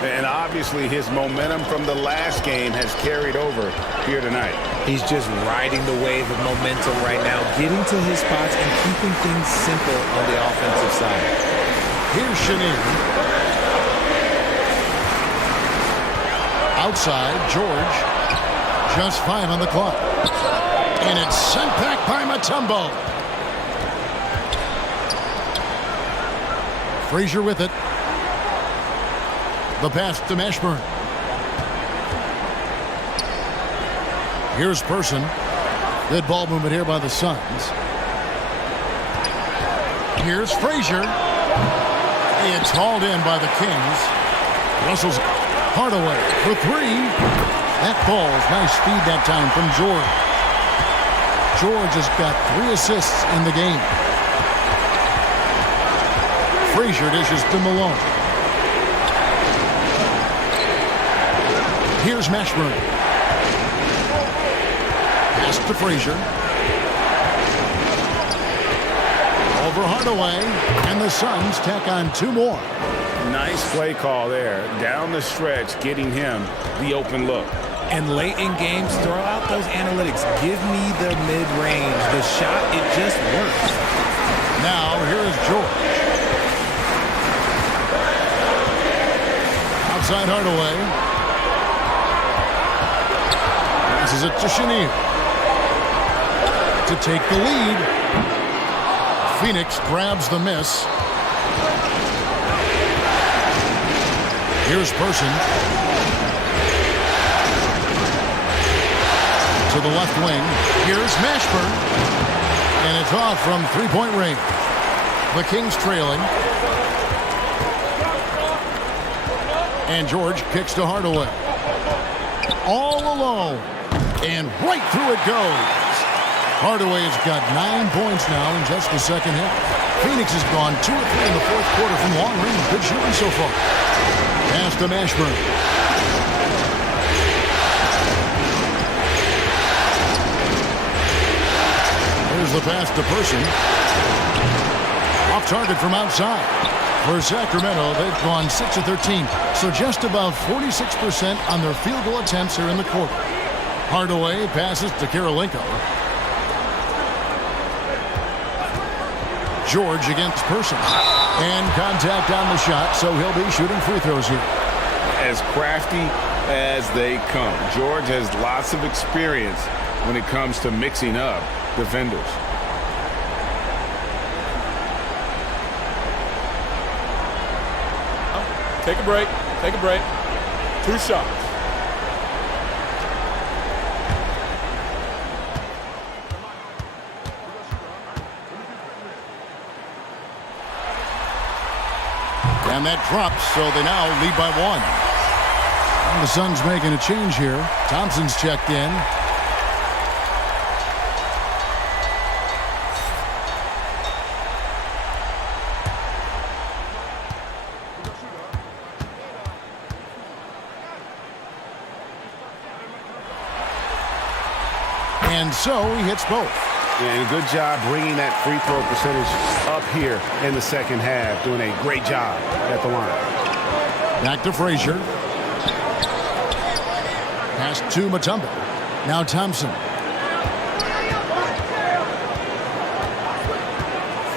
And obviously his momentum from the last game has carried over here tonight. He's just riding the wave of momentum right now, getting to his spots and keeping things simple on the offensive side. Here's Shanir. Outside, George. Just 5 on the clock. And it's sent back by Mutombo. Frazier with it. The pass to Mashburn. Here's Person. Good ball movement here by the Suns. Here's Frazier. It's hauled in by the Kings. Russell's Hardaway for 3. That falls. Nice speed that time from George. George has got 3 assists in the game. Frazier dishes to Malone. Here's Mashburn. Pass to Frazier. Over Hardaway. And the Suns tack on 2 more. Nice play call there. Down the stretch, getting him the open look. And late in games, throw out those analytics. Give me the mid-range. The shot, it just works. Now, here is George. Outside Hardaway. Passes it to Shanir. To take the lead. Phoenix grabs the miss. Here's Person. To the left wing. Here's Mashburn. And it's off from 3-point range. The Kings trailing. And George kicks to Hardaway. All alone. And right through it goes. Hardaway has got 9 points now in just the second half. Phoenix has gone 2 or 3 in the fourth quarter from long range. Good shooting so far. Pass to Mashburn. Here's the pass to Person. Off target from outside. For Sacramento, they've gone 6 of 13. So just about 46% on their field goal attempts here in the quarter. Hardaway passes to Karolinko. George against Person. And contact on the shot, so he'll be shooting free throws here. As crafty as they come. George has lots of experience when it comes to mixing up defenders. Take a break. Take a break. 2 shots. And that drops, so they now lead by 1. And the Suns making a change here. Thompson's checked in. And so he hits both. And good job bringing that free throw percentage up here in the second half. Doing a great job at the line. Back to Frazier. Pass to Mutombo. Now Thompson.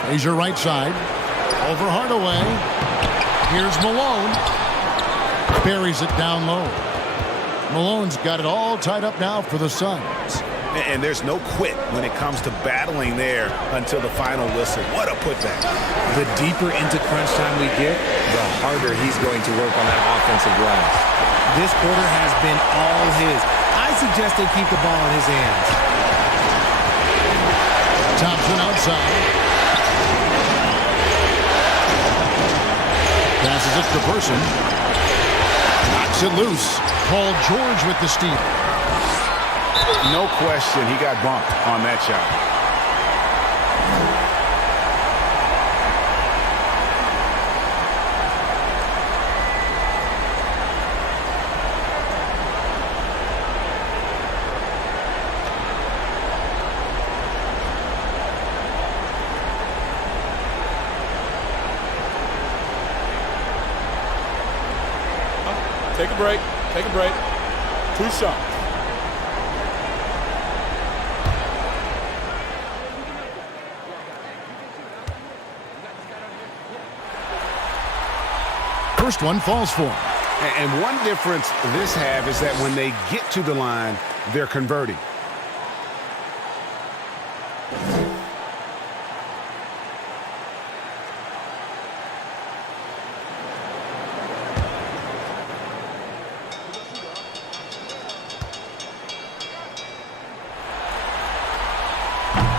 Frazier right side. Over Hardaway. Here's Malone. Buries it down low. Malone's got it all tied up now for the Suns. And there's no quit when it comes to battling there until the final whistle. What a putback. The deeper into crunch time we get, the harder he's going to work on that offensive glass. This quarter has been all his. I suggest they keep the ball in his hands. Thompson outside. Passes it to Person. Knocks it loose. Paul George with the steal. No question, he got bumped on that shot. a break. Take a break. 2 shots. First one falls for him. And one difference this half is that when they get to the line, they're converting.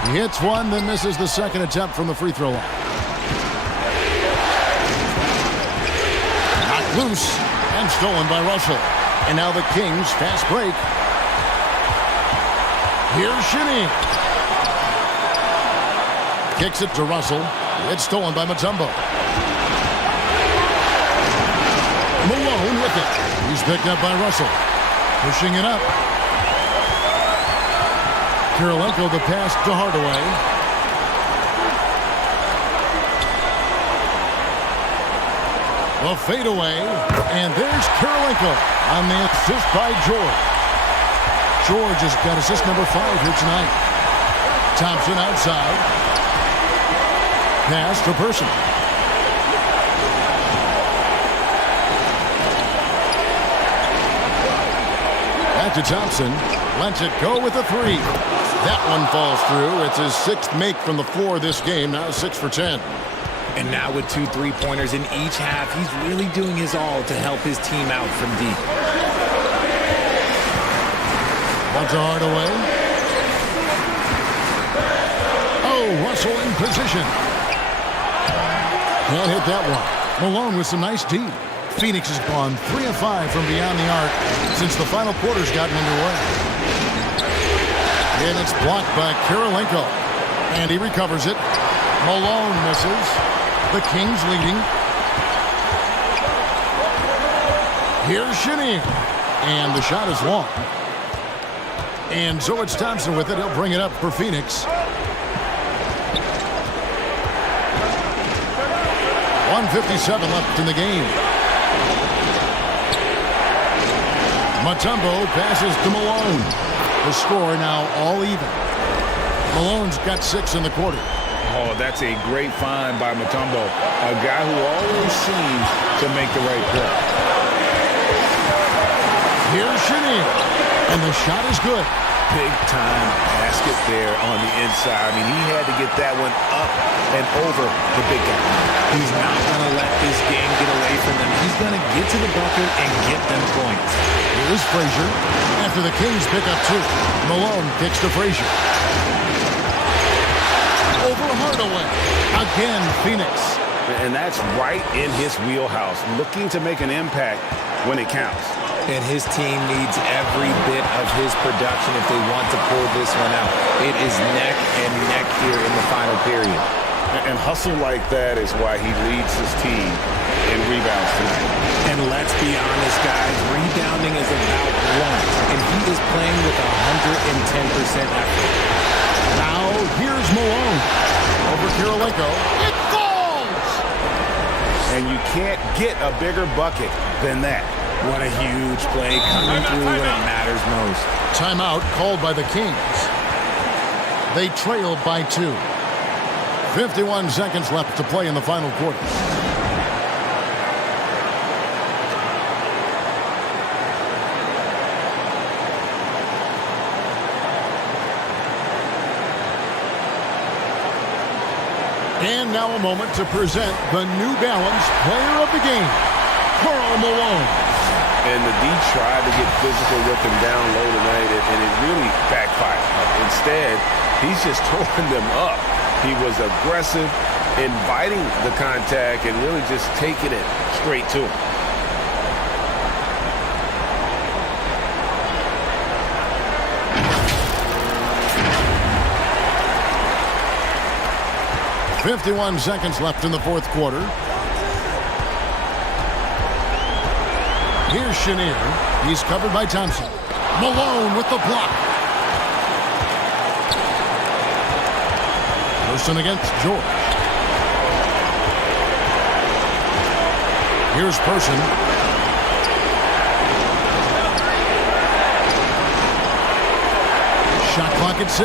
He hits one, then misses the second attempt from the free throw line. Knocked loose and stolen by Russell. And now the Kings fast break. Here's Shinnie. Kicks it to Russell. It's stolen by Mutombo. Malone with it. He's picked up by Russell. Pushing it up. Kirilenko the pass to Hardaway. The fadeaway. And there's Kirilenko on the assist by George. George has got assist number 5 here tonight. Thompson outside. Pass to Person. Back to Thompson. Lets it go with a 3. That one falls through. It's his 6th make from the floor this game. Now 6 for 10. And now with 2 3-pointers in each half, he's really doing his all to help his team out from deep. One to Hardaway. Oh, Russell in position. Can't hit that one. Malone with some nice D. Phoenix has gone 3 of 5 from beyond the arc since the final quarter's gotten underway. And it's blocked by Kirilenko. And he recovers it. Malone misses. The Kings leading. Here's Shinnie. And the shot is long. And so it's Thompson with it. He'll bring it up for Phoenix. 1:57 left in the game. Mutombo passes to Malone. The score now all even. Malone's got 6 in the quarter. Oh, that's a great find by Mutombo, a guy who always seems to make the right play. Here's Shinnie, and the shot is good. Big-time basket there on the inside. I mean, he had to get that one up and over the big guy. He's not going to let this game get away from him. He's going to get to the bucket and get them points. Here's Frazier. After the Kings pick up 2, Malone kicks to Frazier. Over Hardaway. Again, Phoenix. And that's right in his wheelhouse, looking to make an impact when it counts. And his team needs every bit of his production if they want to pull this one out. It is neck and neck here in the final period. And hustle like that is why he leads his team in rebounds tonight. And let's be honest, guys, rebounding is about want, and he is playing with 110% effort. Now, here's Malone. Over Kirilenko. It falls! And you can't get a bigger bucket than that. What a huge play coming through when it matters most. Timeout called by the Kings. They trail by 2. 51 seconds left to play in the final quarter. And now a moment to present the New Balance Player of the Game, Karl Malone. And the D tried to get physical with him down low tonight, and it really backfired. Instead, he's just throwing them up. He was aggressive, inviting the contact, and really just taking it straight to him. .51 seconds left in the fourth quarter. Here's Chenier. He's covered by Thompson. Malone with the block. Person against George. Here's Person. Shot clock at 6.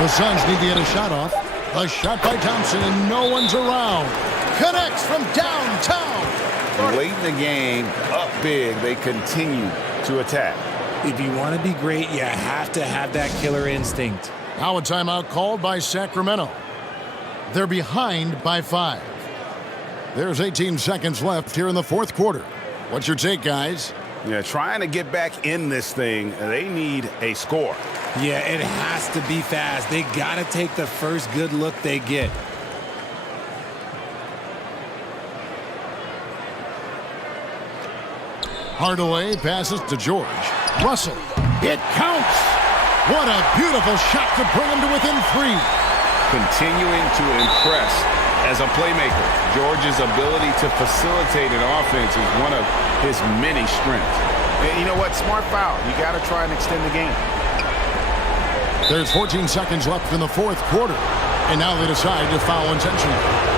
The Suns need to get a shot off. A shot by Thompson, and no one's around. Connects from downtown. Late in the game, up big, they continue to attack. If you want to be great, you have to have that killer instinct. Now a timeout called by Sacramento. They're behind by 5. There's 18 seconds left here in the fourth quarter. What's your take, guys? Yeah, trying to get back in this thing, they need a score. Yeah, it has to be fast. They got to take the first good look they get. Hardaway passes to George. Russell. It counts. What a beautiful shot to bring him to within 3. Continuing to impress as a playmaker. George's ability to facilitate an offense is one of his many strengths. And you know what? Smart foul. You got to try and extend the game. There's 14 seconds left in the fourth quarter. And now they decide to foul intentionally.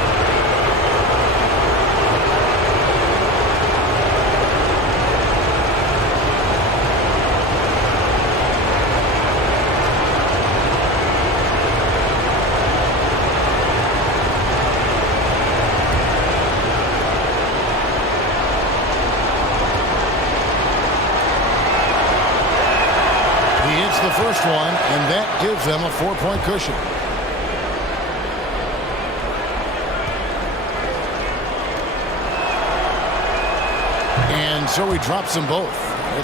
The first one, and that gives them a 4-point cushion. And so he drops them both.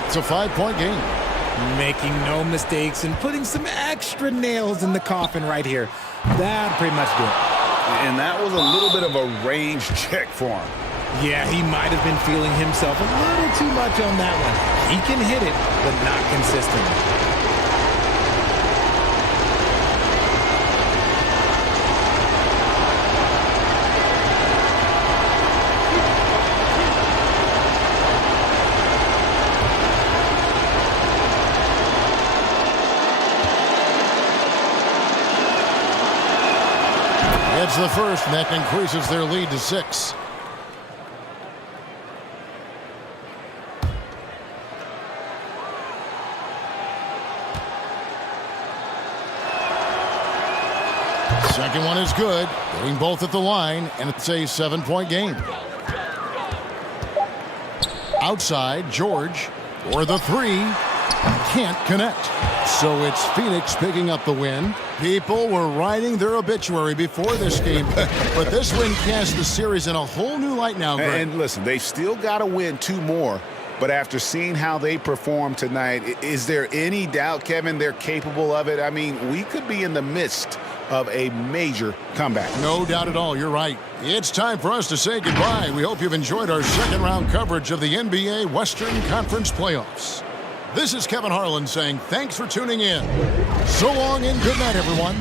It's a 5-point game. Making no mistakes and putting some extra nails in the coffin right here. That'll pretty much do it. And that was a little bit of a range check for him. Yeah, he might have been feeling himself a little too much on that one. He can hit it, but not consistently. It's the first, and that increases their lead to 6. Second one is good, getting both at the line, and it's a 7-point game. Outside, George for the 3. Can't connect. So it's Phoenix picking up the win. People were writing their obituary before this game, but this win casts the series in a whole new light now, Greg. And listen, they've still got to win 2 more, but after seeing how they perform tonight, is there any doubt, Kevin, they're capable of it? I mean, we could be in the midst of a major comeback. No doubt at all. You're right. It's time for us to say goodbye. We hope you've enjoyed our second-round coverage of the NBA Western Conference Playoffs. This is Kevin Harlan saying thanks for tuning in. So long and good night, everyone.